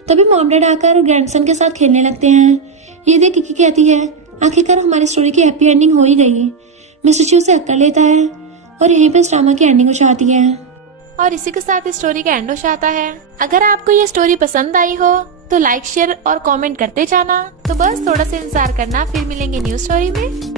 तभी मॉम डैड आकर ग्रैंडसन के साथ खेलने लगते हैं। ये देख किकी कहती है, आखिरकार हमारी स्टोरी की हैप्पी एंडिंग हो ही गई। मिस्टर ची उसे हक कर लेता है और यहीं पे इस ड्रामा की एंडिंग हो जाती है। और इसी के साथ इस स्टोरी का एंड हो जाता है। अगर आपको ये स्टोरी पसंद आई हो तो लाइक, शेयर और कमेंट करते जाना। तो बस थोड़ा सा इंतजार करना, फिर मिलेंगे न्यू स्टोरी में।